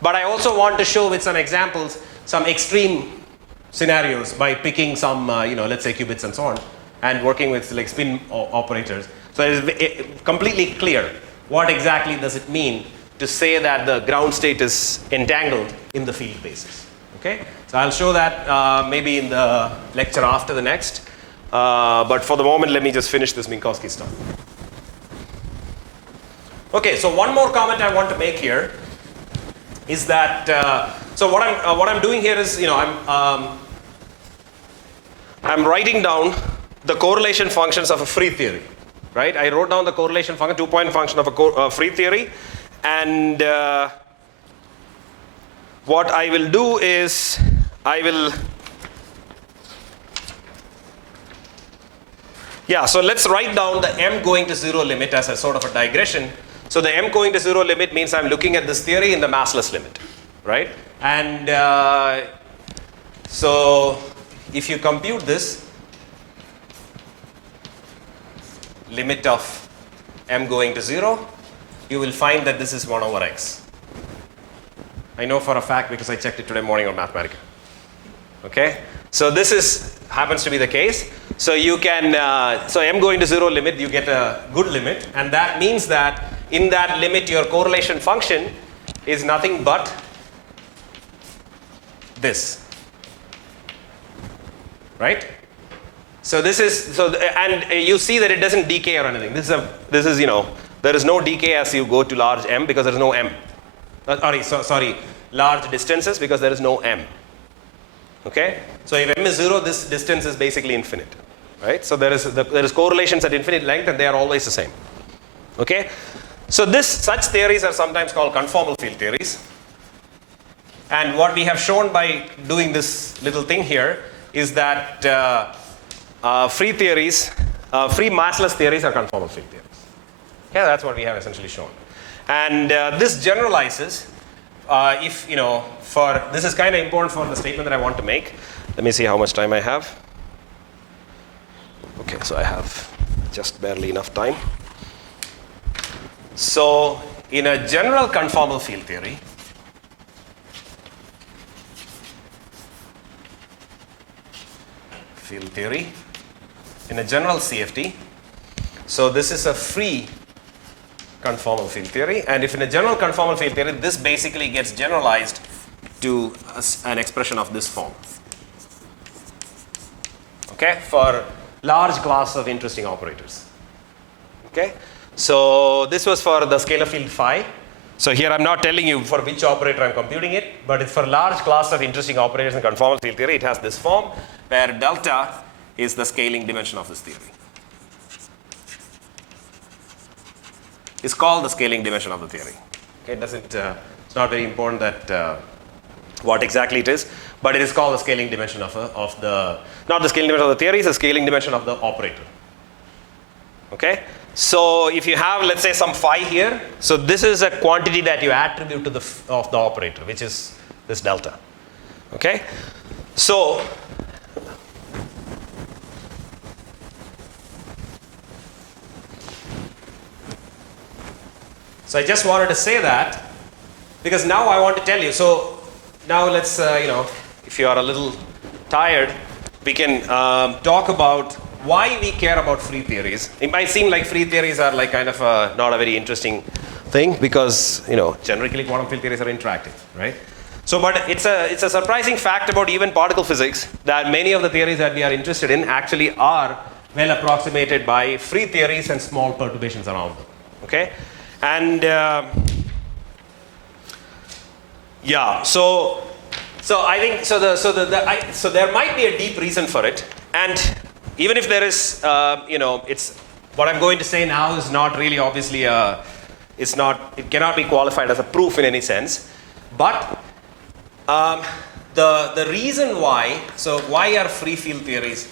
But I also want to show with some examples some extreme scenarios by picking some, let's say qubits and so on, and working with like spin operators. So it is completely clear what exactly does it mean to say that the ground state is entangled in the field basis. Okay, so I'll show that maybe in the lecture after the next. But for the moment, let me just finish this Minkowski stuff. Okay, so one more comment I want to make here is that so what I'm doing here is, I'm writing down the correlation functions of a free theory, right? I wrote down the correlation function, 2-point function of a free theory, and what I will do is so let's write down the m going to 0 limit as a sort of a digression. So the m going to 0 limit means I'm looking at this theory in the massless limit, right? And so if you compute this limit of m going to 0, you will find that this is 1 over x. I know for a fact because I checked it today morning on Mathematica. Okay, so this happens to be the case. So you can, so m going to 0 limit, you get a good limit, and that means that in that limit your correlation function is nothing but this, right? So this is, and you see that it doesn't decay or anything. This is there is no decay as you go to large m because there is no m. Sorry, large distances because there is no m. Okay, so if m is 0, this distance is basically infinite, right? So there is correlations at infinite length, and they are always the same. Okay, so such theories are sometimes called conformal field theories. And what we have shown by doing this little thing here is that free massless theories are conformal field theories. Okay, that's what we have essentially shown. And this generalizes this is kind of important for the statement that I want to make. Let me see how much time I have. Okay, so I have just barely enough time. So in a general conformal field theory, in a general CFT, so this is a free conformal field theory, and if in a general conformal field theory, this basically gets generalized to an expression of this form. Okay, for large class of interesting operators. Okay, so this was for the scalar field phi. So here I'm not telling you for which operator I'm computing it, but it's for large class of interesting operators in conformal field theory. It has this form where delta is the scaling dimension of this theory. It's called the scaling dimension of the theory. Okay, it's not very important that what exactly it is, but it is called the scaling dimension of not the scaling dimension of the theory, it's the scaling dimension of the operator. Okay, so if you have, let's say, some phi here, so this is a quantity that you attribute to the operator, which is this delta. Okay, so I just wanted to say that because now I want to tell you. So now let's, if you are a little tired, we can talk about why we care about free theories. It might seem like free theories are like kind of not a very interesting thing because, generally quantum field theories are interactive, right? So, but it's a surprising fact about even particle physics that many of the theories that we are interested in actually are well approximated by free theories and small perturbations around them. Okay. And so I think so there might be a deep reason for it, and even if there is, it's what I'm going to say now is not really obviously it cannot be qualified as a proof in any sense, but the reason why, so why are free field theories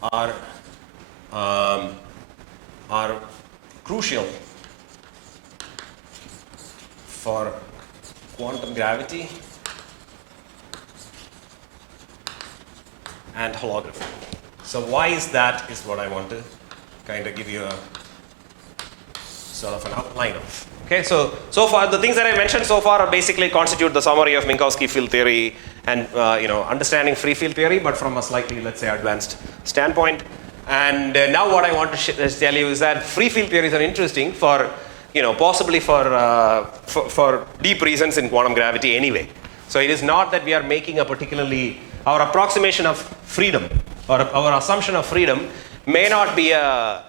are crucial for quantum gravity and holography. So why is that is what I want to kind of give you a sort of an outline of. Okay, so far the things that I mentioned so far are basically constitute the summary of Minkowski field theory and understanding free field theory, but from a slightly, let's say, advanced standpoint. And now what I want to tell you is that free field theories are interesting for, possibly for deep reasons in quantum gravity anyway. So it is not that we are making a particularly, our approximation of freedom or our assumption of freedom may not be a,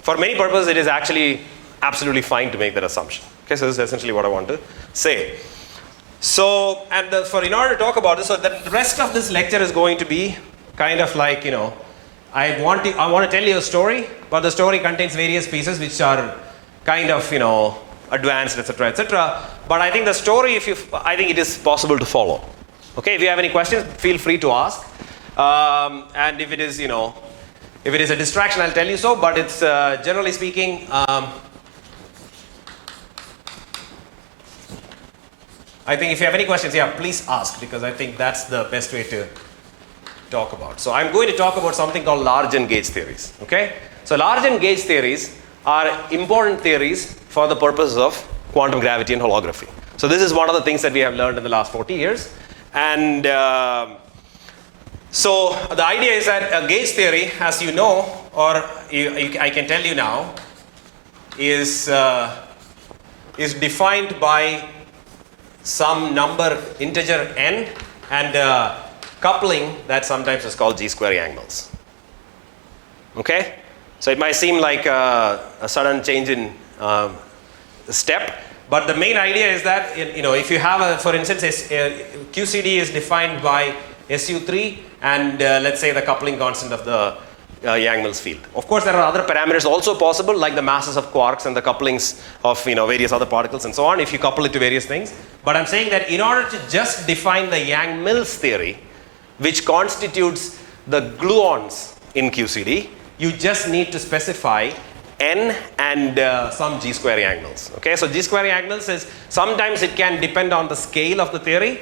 for many purposes it is actually absolutely fine to make that assumption. Okay, so this is essentially what I want to say. So, and in order to talk about this, so the rest of this lecture is going to be kind of like, I want to tell you a story, but the story contains various pieces which are kind of, advanced, etc., etc. But I think the story, I think it is possible to follow. Okay, if you have any questions, feel free to ask. And if it is, if it is a distraction, I'll tell you so. But it's generally speaking, I think if you have any questions, yeah, please ask, because I think that's the best way to talk about. So I'm going to talk about something called large and gauge theories. Okay, so large and gauge theories are important theories for the purposes of quantum gravity and holography. So this is one of the things that we have learned in the last 40 years. And so the idea is that a gauge theory, as you know, or I can tell you now, is defined by some number, integer n, and coupling that sometimes is called g-square Yang-Mills. Okay? So it might seem like a sudden change in step, but the main idea is that, if you have, for instance, QCD is defined by SU3 and let's say the coupling constant of the Yang-Mills field. Of course, there are other parameters also possible, like the masses of quarks and the couplings of various other particles and so on, if you couple it to various things. But I'm saying that in order to just define the Yang-Mills theory, which constitutes the gluons in QCD, you just need to specify n and some g-square Yang-Mills. Okay, so g-square Yang-Mills is, sometimes it can depend on the scale of the theory,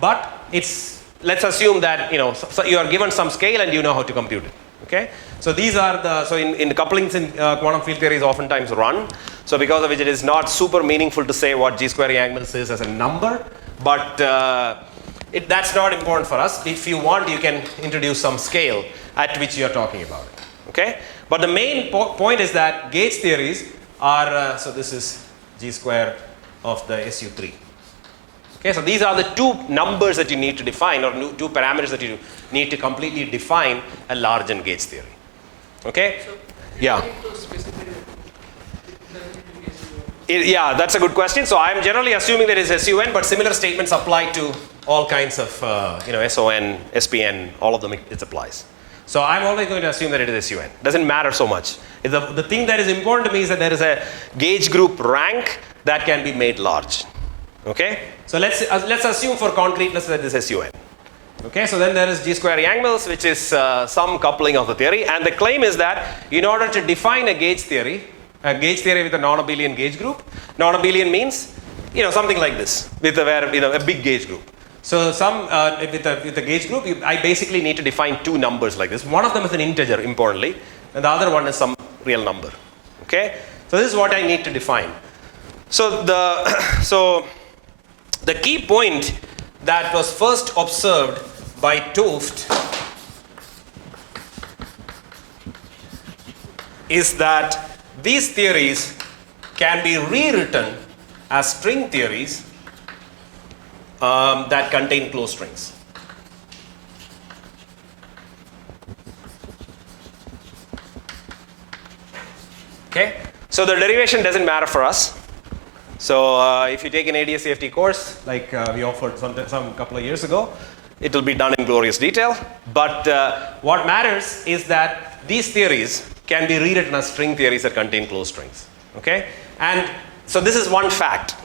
but let's assume that so you are given some scale and you know how to compute it. Okay, so these are in couplings in quantum field theory is oftentimes run. So because of which it is not super meaningful to say what g-square Yang-Mills is as a number, but that's not important for us. If you want, you can introduce some scale at which you are talking about it. Okay, but the main point is that gauge theories are, so this is g square of the SU3. Okay, so these are the two numbers that you need to define, or two parameters that you need to completely define a large and gauge theory. Okay? So, yeah. Yeah, that's a good question. So I'm generally assuming that it's SUN, but similar statements apply to all kinds of SON, SPN, all of them it applies. So I'm always going to assume that it is SUN. Doesn't matter so much. The thing that is important to me is that there is a gauge group rank that can be made large. Okay? So let's assume for concreteness that this is SUN. Okay, so then there is g-square Yang-Mills, which is some coupling of the theory, and the claim is that in order to define a gauge theory with a non-abelian gauge group, non-abelian means something like this with a big gauge group. So with a gauge group, I basically need to define two numbers like this. One of them is an integer, importantly, and the other one is some real number. Okay, so this is what I need to define. So the key point that was first observed by Toft is that these theories can be rewritten as string theories that contain closed strings. Okay, so the derivation doesn't matter for us. So if you take an ADS-CFT course, like we offered some couple of years ago, it will be done in glorious detail. But what matters is that these theories can be rewritten as string theories that contain closed strings. Okay, and so this is one fact.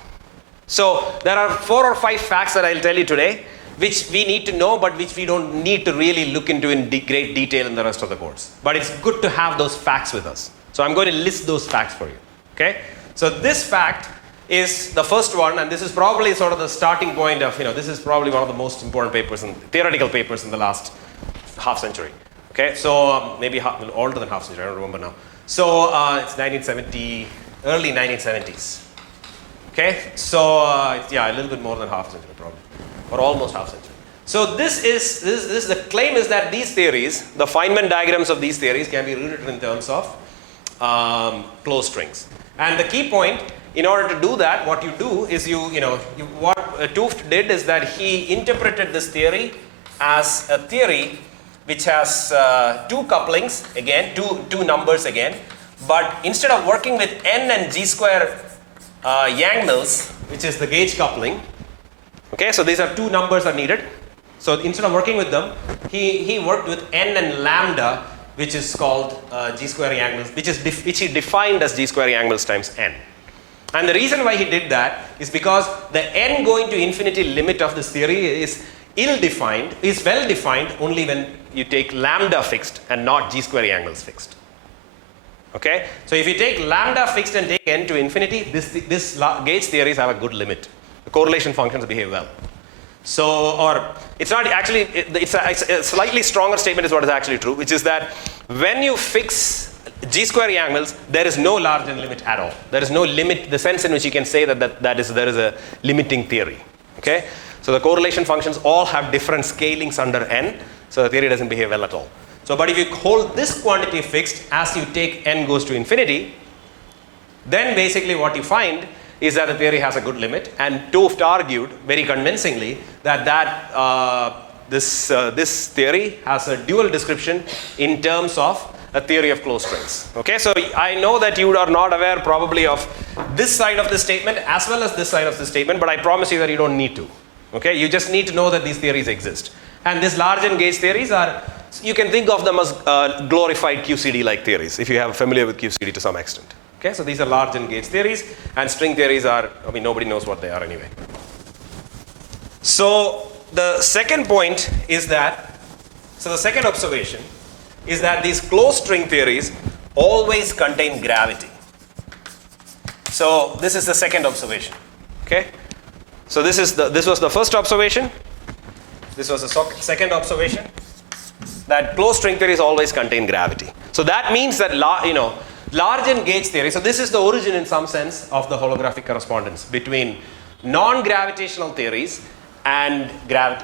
So there are 4 or 5 facts that I'll tell you today, which we need to know, but which we don't need to really look into in great detail in the rest of the course. But it's good to have those facts with us. So I'm going to list those facts for you. Okay, so this fact is the first one, and this is probably sort of the starting point of, this is probably one of the most important papers, theoretical papers in the last half century. Okay, so maybe older than half century, I don't remember now. So it's 1970, early 1970s. Okay, so yeah, a little bit more than half century probably, or almost half century. So this the claim is that these theories, the Feynman diagrams of these theories, can be rewritten in terms of closed strings. And the key point, in order to do that, what you do is what 't Hooft did is that he interpreted this theory as a theory which has two couplings again, two numbers again, but instead of working with n and g square Yang-Mills, which is the gauge coupling, okay, so these are two numbers are needed. So instead of working with them, he worked with n and lambda, which is called g square Yang-Mills, which he defined as g square Yang-Mills times n. And the reason why he did that is because the n going to infinity limit of this theory is ill-defined, is well-defined only when you take lambda fixed and not g square Yang-Mills fixed. Okay, so if you take lambda fixed and take n to infinity, this gauge theories have a good limit. The correlation functions behave well. So, or it's not actually, it's a slightly stronger statement is what is actually true, which is that when you fix g square Yang-Mills, there is no large n limit at all. There is no limit, the sense in which you can say that there is a limiting theory. Okay, so the correlation functions all have different scalings under n, so the theory doesn't behave well at all. So, but if you hold this quantity fixed as you take n goes to infinity, then basically what you find is that the theory has a good limit, and 't Hooft argued very convincingly that this theory has a dual description in terms of a theory of closed strings. Okay, so I know that you are not aware probably of this side of the statement as well as this side of the statement, but I promise you that you don't need to. Okay, you just need to know that these theories exist. And these large n gauge theories are, you can think of them as glorified QCD-like theories, if you are familiar with QCD to some extent. Okay, so these are large n gauge theories, and string theories are, nobody knows what they are anyway. So the second point is that, so the second observation is that these closed string theories always contain gravity. So this is the second observation. Okay, so this was the first observation. This was the second observation, that closed string theories always contain gravity. So that means that large n gauge theory, so this is the origin in some sense of the holographic correspondence between non-gravitational theories and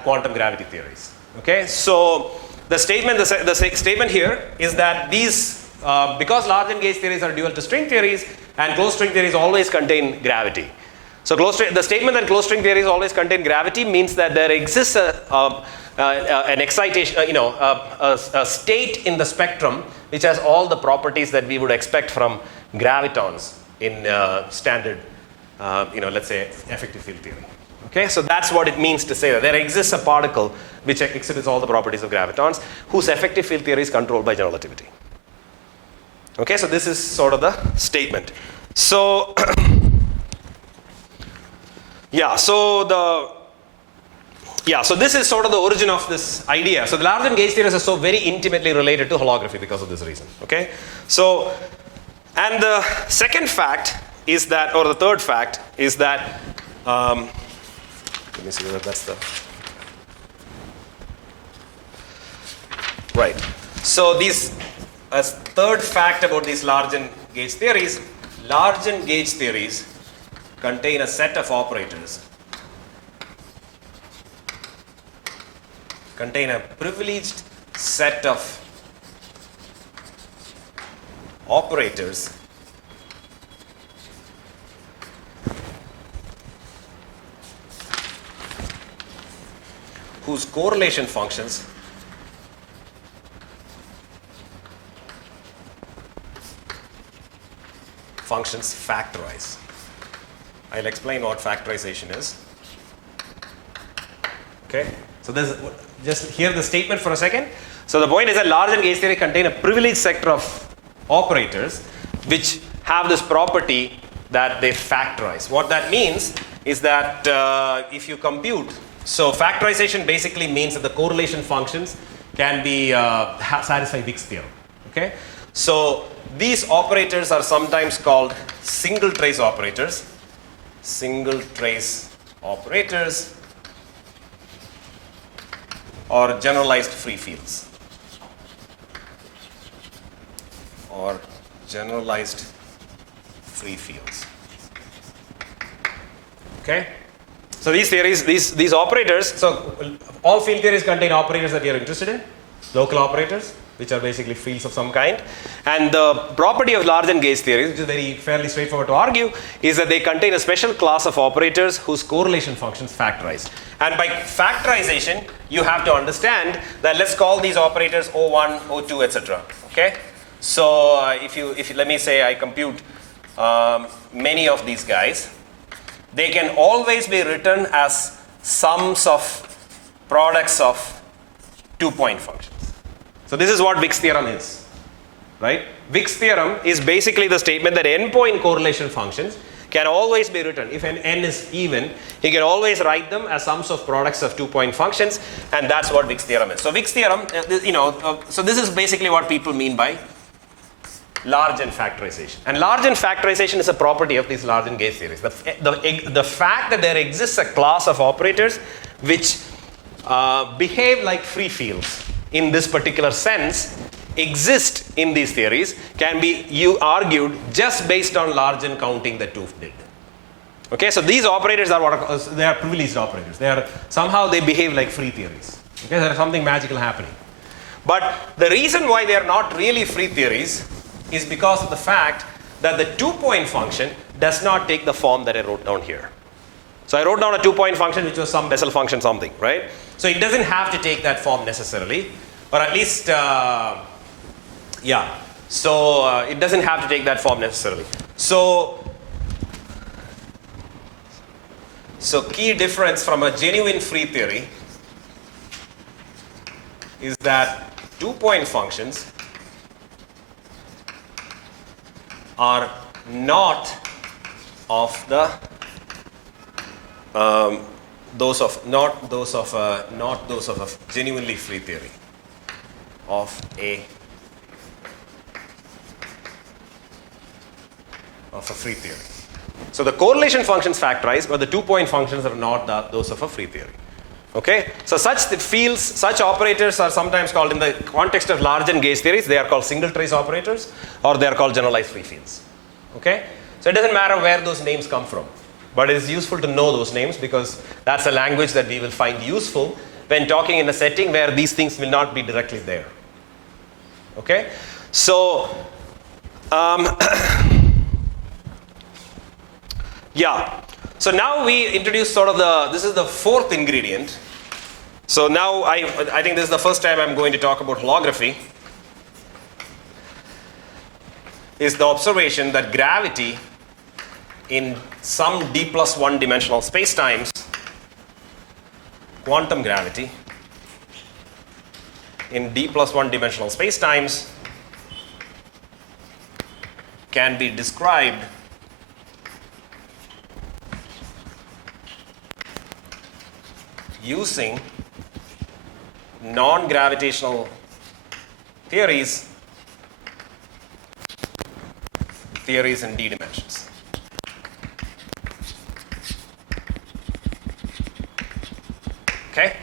quantum gravity theories. Okay, so the statement here is that these, because large n gauge theories are dual to string theories, and closed string theories always contain gravity. So the statement that closed string theories always contain gravity means that there exists an excitation, a state in the spectrum which has all the properties that we would expect from gravitons in standard, let's say effective field theory. Okay, so that's what it means to say that there exists a particle which exhibits all the properties of gravitons, whose effective field theory is controlled by general relativity. Okay, so this is sort of the statement. So so this is sort of the origin of this idea. So the large n gauge theories are so very intimately related to holography because of this reason. Okay, so, and the second fact is that, or the third fact is that, let me see whether that's the right. So these, as third fact about these large n gauge theories contain a set of operators, contain a privileged set of operators whose correlation functions factorize. I'll explain what factorization is. Okay, so this, just hear the statement for a second. So the point is that large n gauge theory contain a privileged sector of operators which have this property that they factorize. What that means is that if you compute, so factorization basically means that the correlation functions can be satisfy Wick's theorem. Okay, so these operators are sometimes called single trace operators, single trace operators or generalized free fields. Or generalized free fields. Okay? So these theories, these operators, so all field theories contain operators that you are interested in, local operators, which are basically fields of some kind. And the property of large and gauge theories, which is fairly straightforward to argue, is that they contain a special class of operators whose correlation functions factorize. And by factorization, you have to understand that let's call these operators O1, O2, etc. Okay? So if you let me say I compute many of these guys, they can always be written as sums of products of 2-point functions. So this is what Wick's theorem is, right? Wick's theorem is basically the statement that n-point correlation functions can always be written. If an n is even, he can always write them as sums of products of 2-point functions, and that's what Wick's theorem is. So Wick's theorem, so this is basically what people mean by large n factorization. And large n factorization is a property of these large and gauge theories. The fact that there exists a class of operators which behave like free fields in this particular sense exist in these theories can be argued just based on large n counting that Toof did. Okay, so these operators are they are privileged operators. Somehow they behave like free theories. Okay, there is something magical happening. But the reason why they are not really free theories is because of the fact that the 2-point function does not take the form that I wrote down here. So I wrote down a 2-point function which was some Bessel function something, right? So it doesn't have to take that form necessarily, or at least, So it doesn't have to take that form necessarily. So key difference from a genuine free theory is that 2-point functions are not of the those of a genuinely free theory of a free theory. So the correlation functions factorize, but the 2-point functions are not those of a free theory. Okay, so such operators are sometimes called, in the context of large and gauge theories, they are called single trace operators, or they are called generalized free fields. Okay, so it doesn't matter where those names come from, but it is useful to know those names because that's a language that we will find useful when talking in a setting where these things will not be directly there. Okay, so so now we introduce sort of this is the fourth ingredient. So now I think this is the first time I'm going to talk about holography. Is the observation that gravity in some d+1 dimensional spacetimes, quantum gravity in d+1 dimensional spacetimes can be described using non-gravitational theories in d dimensions. Okay?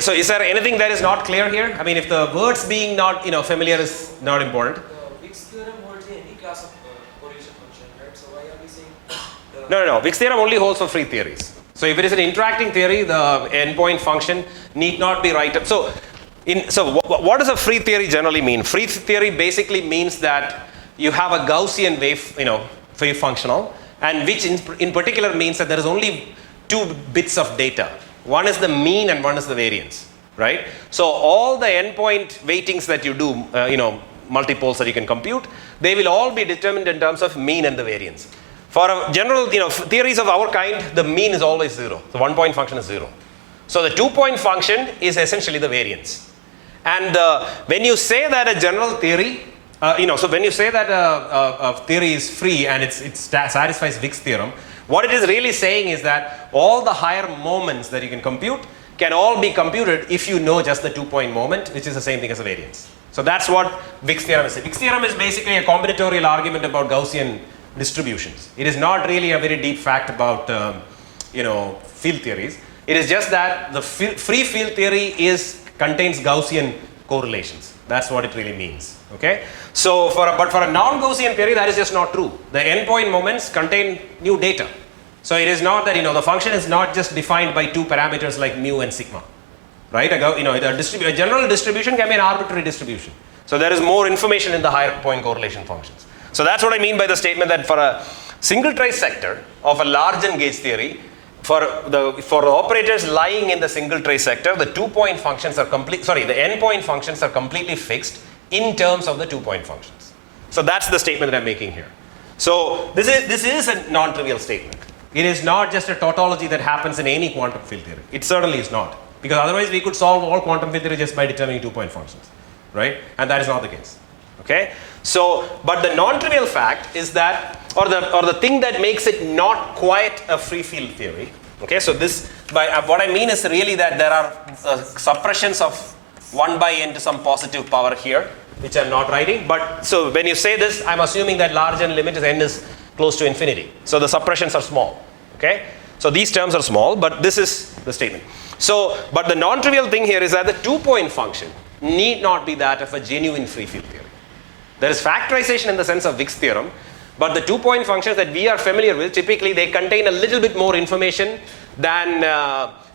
So is there anything that is not clear here? I mean, if the words being not familiar is not important. Wick's theorem holds any class of correlation function, right? So why are we saying No. Wick's theorem only holds for free theories. So if it is an interacting theory, the endpoint function need not be right up. So what does a free theory generally mean? Free theory basically means that you have a Gaussian wave functional, and which in particular means that there is only 2 bits of data. One is the mean and one is the variance, right? So all the endpoint weightings that you do, multipoles that you can compute, they will all be determined in terms of mean and the variance. For a general, theories of our kind, the mean is always 0. The 1-point function is 0. So the 2-point function is essentially the variance. And when you say that a general theory, so when you say that a theory is free and it satisfies Wick's theorem, what it is really saying is that all the higher moments that you can compute can all be computed if you know just the 2-point moment, which is the same thing as a variance. So that's what Wick's theorem is. Wick's theorem is basically a combinatorial argument about Gaussian distributions. It is not really a very deep fact about field theories. It is just that the free field theory contains Gaussian correlations. That's what it really means. Okay. So but for a non-Gaussian theory, that is just not true. The endpoint moments contain new data. So it is not that the function is not just defined by two parameters like mu and sigma, right? A general distribution can be an arbitrary distribution. So there is more information in the higher point correlation functions. So that's what I mean by the statement that for a single trisector of a large N gauge theory, for the operators lying in the single trisector, the 2-point functions are the endpoint functions are completely fixed in terms of the 2-point functions. So that's the statement that I'm making here. So this is a non-trivial statement. It is not just a tautology that happens in any quantum field theory. It certainly is not, because otherwise we could solve all quantum field theory just by determining 2-point functions, right? And that is not the case. Okay. So, but the non-trivial fact is that, or the thing that makes it not quite a free field theory. Okay. So what I mean is really that there are suppressions of 1 by n to some positive power here, which I'm not writing. But so when you say this, I'm assuming that large N limit is n is close to infinity. So the suppressions are small. Okay. So these terms are small, but this is the statement. So, but the non-trivial thing here is that the 2-point function need not be that of a genuine free field theory. There is factorization in the sense of Wick's theorem, but the 2-point functions that we are familiar with, typically they contain a little bit more information than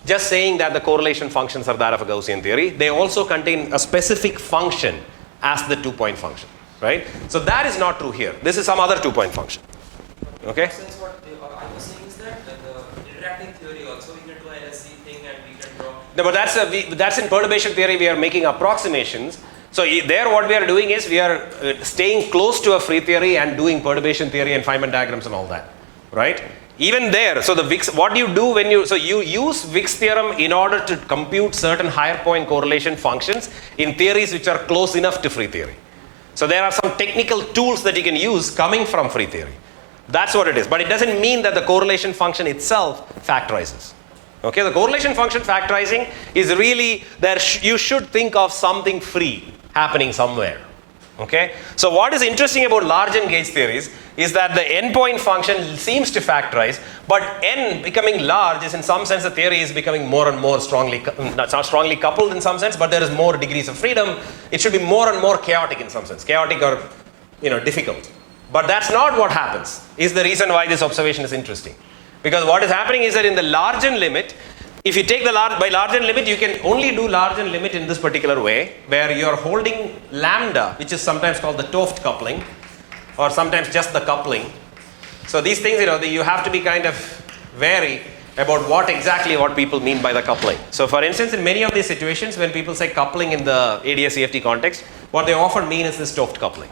just saying that the correlation functions are that of a Gaussian theory. They also contain a specific function as the 2-point function, right? So that is not true here. This is some other 2-point function. Okay? Since what I was saying is that the interacting theory also we can do IISc thing and we can draw. No, but that's in perturbation theory. We are making approximations. So there what we are doing is we are staying close to a free theory and doing perturbation theory and Feynman diagrams and all that, right? Even there, so what you do when you use Wick's theorem in order to compute certain higher point correlation functions in theories which are close enough to free theory. So there are some technical tools that you can use coming from free theory. That's what it is. But it doesn't mean that the correlation function itself factorizes. Okay, the correlation function factorizing is really you should think of something free happening somewhere. Okay, so what is interesting about large N gauge theories is that the endpoint function seems to factorize, but N becoming large is in some sense the theory is becoming more and more strongly, not strongly coupled in some sense, but there is more degrees of freedom. It should be more and more chaotic in some sense, chaotic or difficult. But that's not what happens, is the reason why this observation is interesting. Because what is happening is that in the large N limit, if you take by large N limit, you can only do large N limit in this particular way, where you are holding lambda, which is sometimes called the Toft coupling, or sometimes just the coupling. So these things, you have to be kind of wary about what people mean by the coupling. So for instance, in many of these situations, when people say coupling in the ADS-CFT context, what they often mean is this Toft coupling.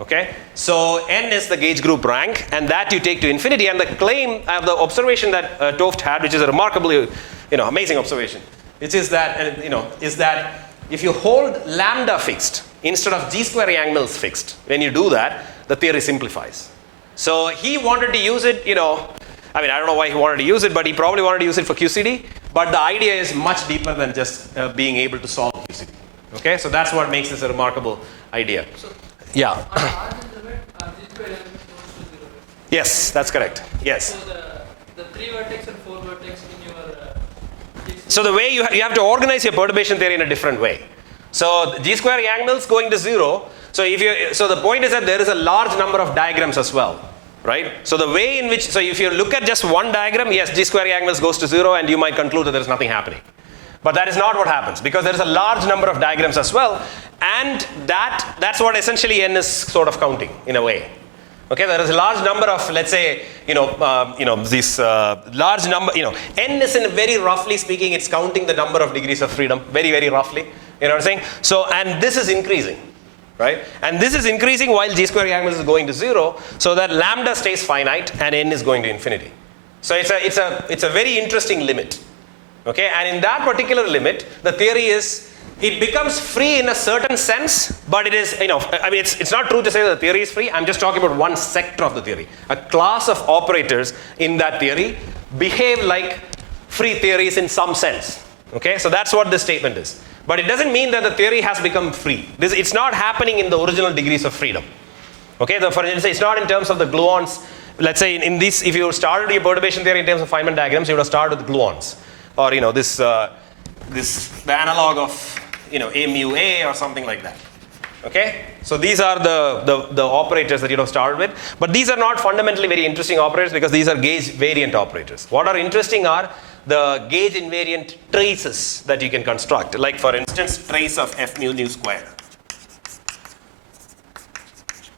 Okay, so N is the gauge group rank, and that you take to infinity. And the claim, the observation that Toft had, which is a remarkably, amazing observation, which is that, is that if you hold lambda fixed instead of G square Yang-Mills fixed, when you do that, the theory simplifies. So he wanted to use it, I don't know why he wanted to use it, but he probably wanted to use it for QCD. But the idea is much deeper than just being able to solve QCD. Okay, so that's what makes this a remarkable idea. So, yeah. on large N limit, these two elements goes to 0. Yes, that's correct. Yes. So the 3 vertex and 4 vertex in your so the way you have to organize your perturbation theory in a different way. So G square Yang-Mills going to 0. So so the point is that there is a large number of diagrams as well, right? So the way in which, so if you look at just one diagram, yes, G square Yang-Mills goes to 0, and you might conclude that there is nothing happening. But that is not what happens, because there is a large number of diagrams as well, and that's what essentially N is sort of counting in a way. Okay, there is a large number of, let's say, these large number, N is in very roughly speaking, it's counting the number of degrees of freedom, very, very roughly. You know what I'm saying? So, and this is increasing, right? And this is increasing while G square Yang-Mills is going to 0, so that lambda stays finite and N is going to infinity. So it's a very interesting limit. Okay, and in that particular limit, the theory is, it becomes free in a certain sense, but it is, it's not true to say that the theory is free. I'm just talking about one sector of the theory. A class of operators in that theory behave like free theories in some sense. Okay, so that's what this statement is. But it doesn't mean that the theory has become free. It's not happening in the original degrees of freedom. Okay, for instance, it's not in terms of the gluons. Let's say in this, if you started your perturbation theory in terms of Feynman diagrams, you would have started with gluons, or the analog of A mu A or something like that. Okay, so these are the operators that you have started with, but these are not fundamentally very interesting operators because these are gauge variant operators. What are interesting are the gauge invariant traces that you can construct, like for instance, trace of f mu squared.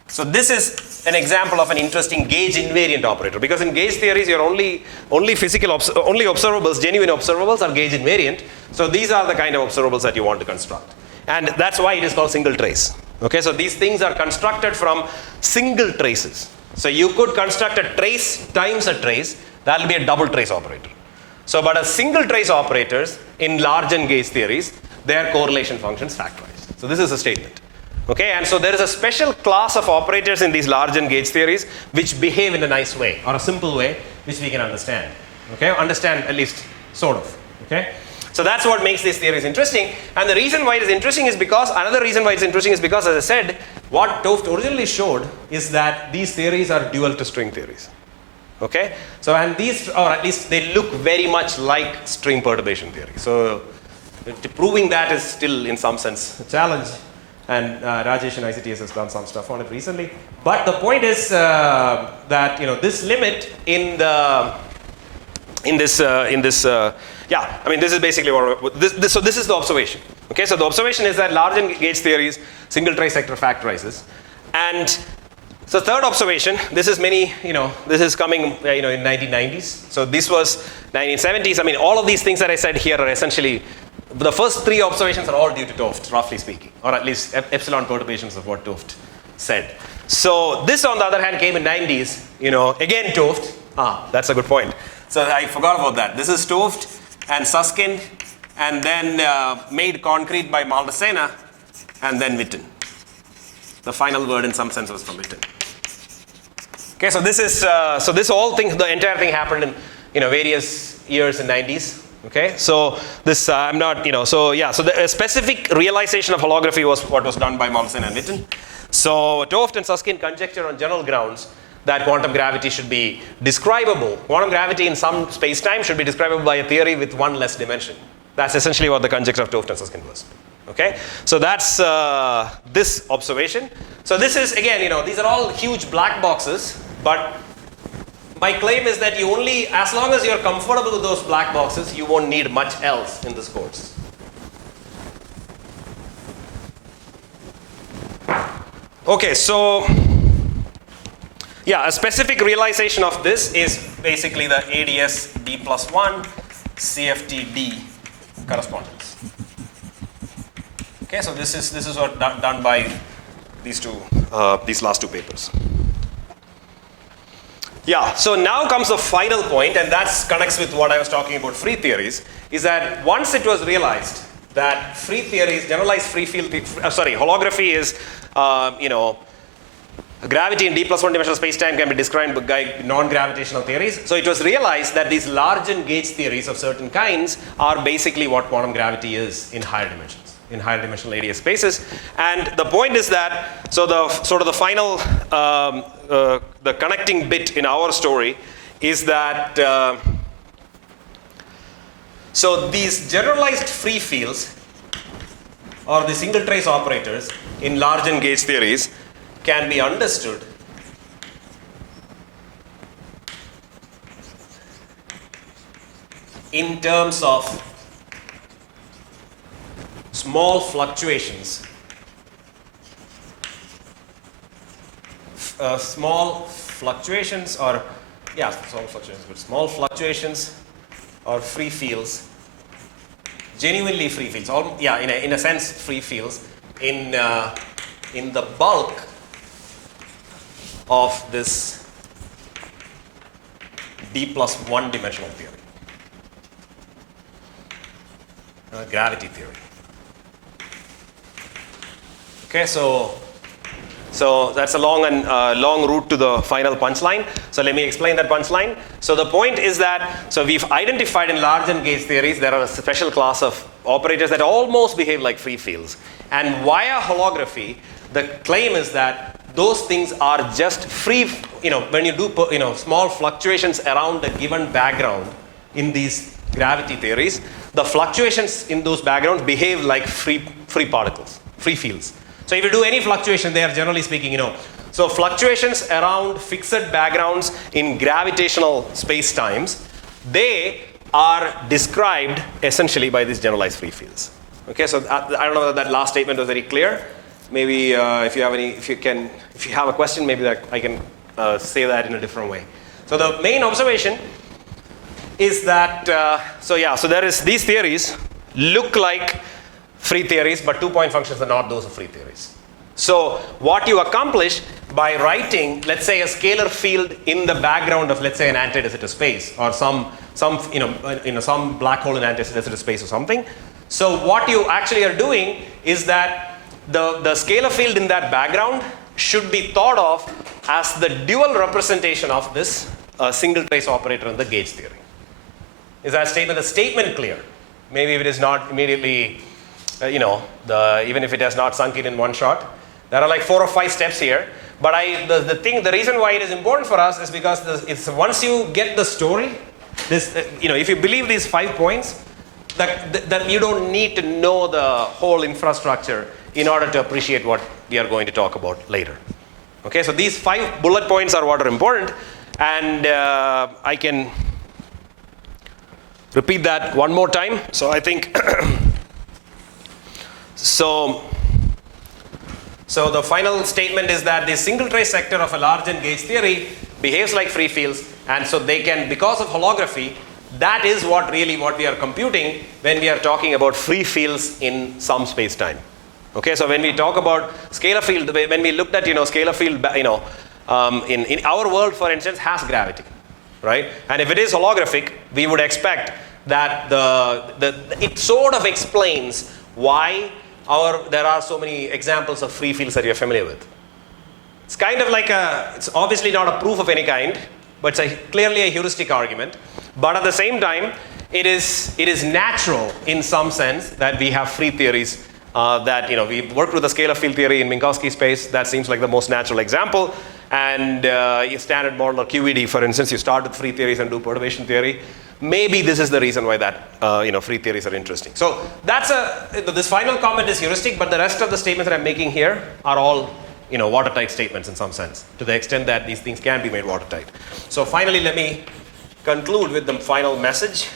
So this is an example of an interesting gauge invariant operator, because in gauge theories you're only observables, genuine observables are gauge invariant. So these are the kind of observables that you want to construct, and that's why it is called single trace. Okay, so these things are constructed from single traces. So you could construct a trace times a trace, that will be a double trace operator. So but a single trace operators in large and gauge theories, their correlation functions factorized. So this is a statement. Okay, and so there is a special class of operators in these large and gauge theories which behave in a nice way or a simple way which we can understand. Okay, understand at least sort of. Okay, so that's what makes these theories interesting. And the reason why it is interesting is because, another reason why it's interesting is because, as I said, what Toft originally showed is that these theories are dual to string theories. Okay, so and these, or at least they look very much like string perturbation theory. So proving that is still in some sense a challenge. And Rajesh in ICTS has done some stuff on it recently. But the point is that this limit this is basically what so this is the observation. Okay, so the observation is that large and gauge theories single trace sector factorizes, and so third observation, this is this is coming in 1990s. So this was 1970s. I mean, all of these things that I said here are essentially, the first three observations are all due to Toft, roughly speaking, or at least epsilon perturbations of what Toft said. So this, on the other hand, came in 90s. Again Toft. That's a good point. So I forgot about that. This is Toft and Susskind, and then made concrete by Maldacena, and then Witten. The final word, in some sense, was from Witten. Okay, so this is the entire thing happened in various years in 90s. Okay, so this I'm not so the specific realization of holography was what was done by Mommsen and Witten. So Toft and Susskind conjecture on general grounds that quantum gravity should be describable. Quantum gravity in some space-time should be describable by a theory with one less dimension. That's essentially what the conjecture of Toft and Susskind was. Okay, so that's this observation. So this is, again, these are all huge black boxes, but my claim is that as long as you're comfortable with those black boxes, you won't need much else in this course. Okay, so a specific realization of this is basically the ADS D+1 CFT D correspondence. Okay, so this is what done by these last two papers. Yeah, so now comes the final point, and that connects with what I was talking about free theories, is that once it was realized that free theories, generalized free field, holography is, gravity in D+1 dimensional space-time can be described by non-gravitational theories. So it was realized that these large and gauge theories of certain kinds are basically what quantum gravity is in higher dimensions, in higher dimensional ADS spaces. And the point is that, so the final, the connecting bit in our story is that, so these generalized free fields, or the single trace operators in large and gauge theories, can be understood in terms of small fluctuations. Small fluctuations or free fields, genuinely free fields, in a sense free fields in the bulk of this D+1 dimensional theory, gravity theory. Okay, so that's a long route to the final punchline. So let me explain that punchline. So the point is that, so we've identified in large and gauge theories there are a special class of operators that almost behave like free fields. And via holography, the claim is that those things are just free, when you do, small fluctuations around a given background in these gravity theories, the fluctuations in those backgrounds behave like free particles, free fields. So if you do any fluctuation there, generally speaking, so fluctuations around fixed backgrounds in gravitational space-times, they are described essentially by these generalized free fields. Okay, so I don't know whether that last statement was very clear. Maybe if you have a question, maybe that I can say that in a different way. So the main observation is that, so there is these theories look like free theories, but 2-point functions are not those of free theories. So what you accomplish by writing, let's say, a scalar field in the background of, let's say, an anti-de Sitter space, or some black hole in anti-de Sitter space or something. So what you actually are doing is that the scalar field in that background should be thought of as the dual representation of this single trace operator in the gauge theory. Is that statement clear? Maybe if it is not immediately, even if it has not sunk in one shot. There are like 4 or 5 steps here. But the reason why it is important for us is because once you get the story, if you believe these 5 points, that you don't need to know the whole infrastructure in order to appreciate what we are going to talk about later. Okay, so these 5 bullet points are what are important, and I can repeat that one more time. So I think, so the final statement is that the single trace sector of a large N gauge theory behaves like free fields, and so they can, because of holography, that is what we are computing when we are talking about free fields in some space-time. Okay, so when we talk about scalar field, when we looked at scalar field, in our world, for instance, has gravity, right? And if it is holographic, we would expect that it sort of explains why there are so many examples of free fields that you're familiar with. It's kind of like it's obviously not a proof of any kind, but it's clearly a heuristic argument. But at the same time, it is natural in some sense that we have free theories that, we worked with the scalar field theory in Minkowski space. That seems like the most natural example. And standard model or QED, for instance, you start with free theories and do perturbation theory. Maybe this is the reason why that free theories are interesting. So this final comment is heuristic, but the rest of the statements that I'm making here are all watertight statements in some sense, to the extent that these things can be made watertight. So finally, let me conclude with the final message.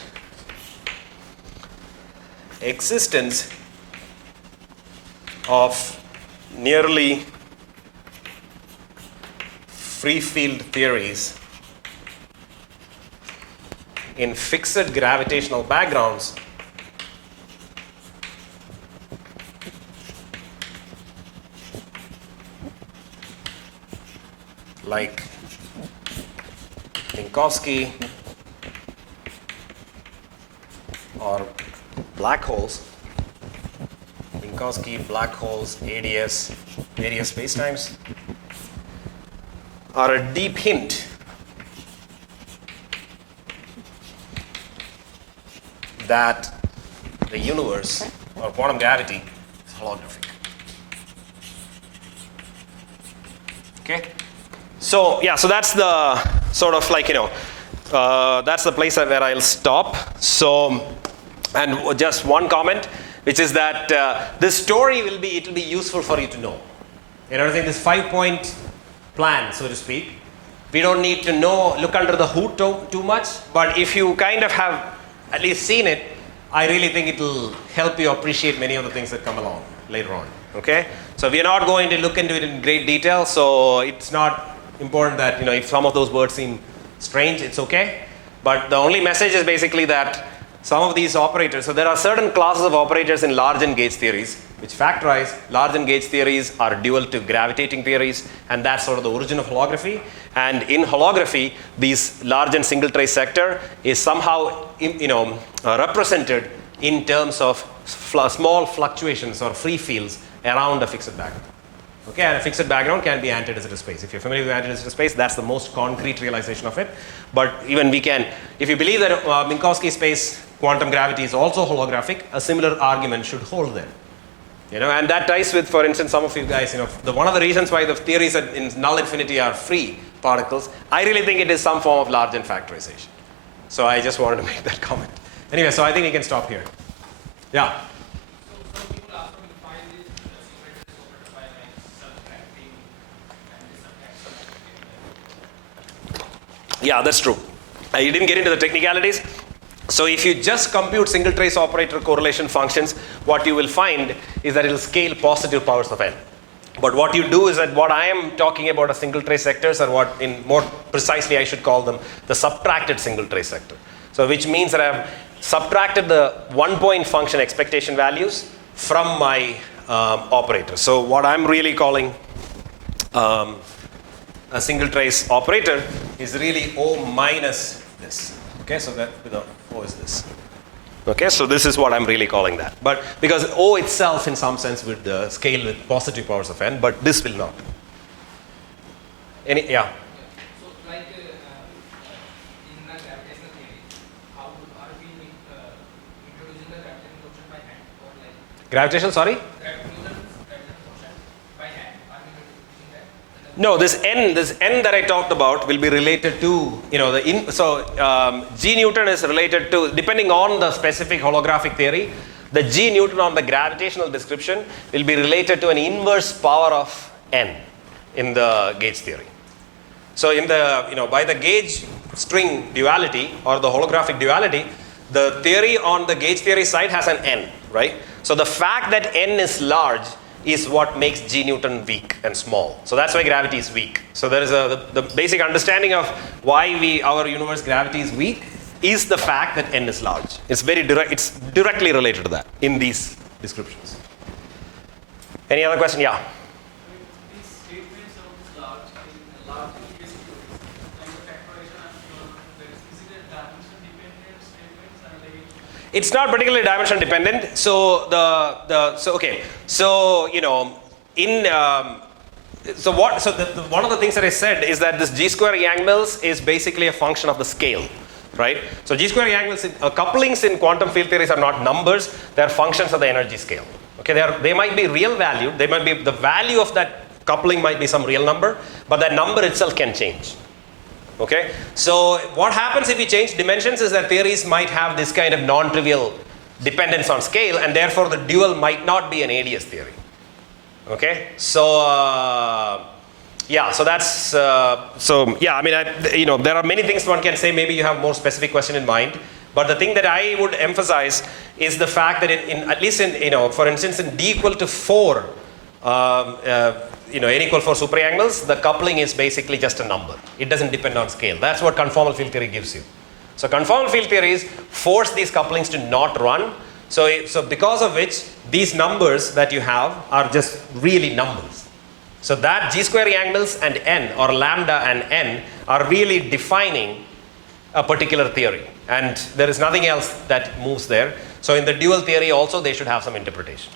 Existence of nearly free field theories in fixed gravitational backgrounds like Minkowski or black holes, Minkowski, black holes, ADS, various spacetimes, are a deep hint that the universe or quantum gravity is holographic. Okay? So that's the sort of like, that's the place where I'll stop. So, and just one comment, which is that this story it'll be useful for you to know. I think this 5-point plan, so to speak, we don't need to look under the hood too much, but if you kind of have at least seen it, I really think it'll help you appreciate many of the things that come along later on. Okay? So we are not going to look into it in great detail, so it's not important that, if some of those words seem strange, it's okay. But the only message is basically that some of these operators, so there are certain classes of operators in large N gauge theories which factorize. Large N gauge theories are dual to gravitating theories, and that's sort of the origin of holography. And in holography, these large N single trace sector is somehow represented in terms of small fluctuations or free fields around a fixed background. Okay, and a fixed background can be anti-de Sitter space. If you're familiar with anti-de Sitter space, that's the most concrete realization of it. But even if you believe that Minkowski space quantum gravity is also holographic, a similar argument should hold there. And that ties with, for instance, some of you guys, one of the reasons why the theories that in null infinity are free particles, I really think it is some form of large N factorization. So I just wanted to make that comment. Anyway, so I think we can stop here. Yeah? So some people ask me to find this secret operator by like subtracting and subtracting. Yeah, that's true. You didn't get into the technicalities. So if you just compute single trace operator correlation functions, what you will find is that it will scale positive powers of n. But what you do is that what I am talking about as single trace sectors are what, in more precisely I should call them the subtracted single trace sector. So which means that I have subtracted the 1-point function expectation values from my operator. So what I'm really calling a single trace operator is really O minus this. Okay, so that O is this. Okay, so this is what I'm really calling that. But because O itself in some sense would scale with positive powers of n, but this will not. Yeah? So like in the gravitational theory, how are we introducing the gravitational quotient by hand or like Gravitational, sorry? gravitational quotient by hand? Are we introducing that? No, this n that I talked about will be related to, G Newton is related to, depending on the specific holographic theory, the G Newton on the gravitational description will be related to an inverse power of n in the gauge theory. So in the, by the gauge string duality or the holographic duality, the theory on the gauge theory side has an n, right? So the fact that n is large is what makes G Newton weak and small. So that's why gravity is weak. So there is the basic understanding of why our universe gravity is weak is the fact that n is large. It's it's directly related to that in these descriptions. Any other question? Yeah. These statements of large case theories and the factorization and is it a dimension dependent statements and like It's not particularly dimension dependent. So one of the things that I said is that this G square Yang Mills is basically a function of the scale, right? So G square Yang Mills couplings in quantum field theories are not numbers; they are functions of the energy scale. Okay, they might be real valued. They might be the value of that coupling might be some real number, but that number itself can change. Okay, so what happens if we change dimensions is that theories might have this kind of non-trivial dependence on scale, and therefore the dual might not be an ADS theory. Okay, so so that's there are many things one can say. Maybe you have more specific question in mind, but the thing that I would emphasize is the fact that at least for instance in D equal to 4. N equal 4 super Yang Mills, the coupling is basically just a number. It doesn't depend on scale. That's what conformal field theory gives you. So conformal field theories force these couplings to not run. So because of which these numbers that you have are just really numbers. So that G square Yang Mills and n or lambda and n are really defining a particular theory. And there is nothing else that moves there. So in the dual theory also they should have some interpretation.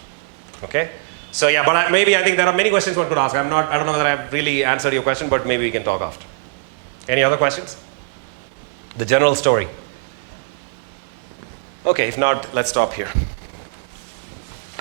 Okay? So yeah, but I think there are many questions one could ask. I don't know whether I've really answered your question, but maybe we can talk after. Any other questions? The general story. Okay, if not, let's stop here.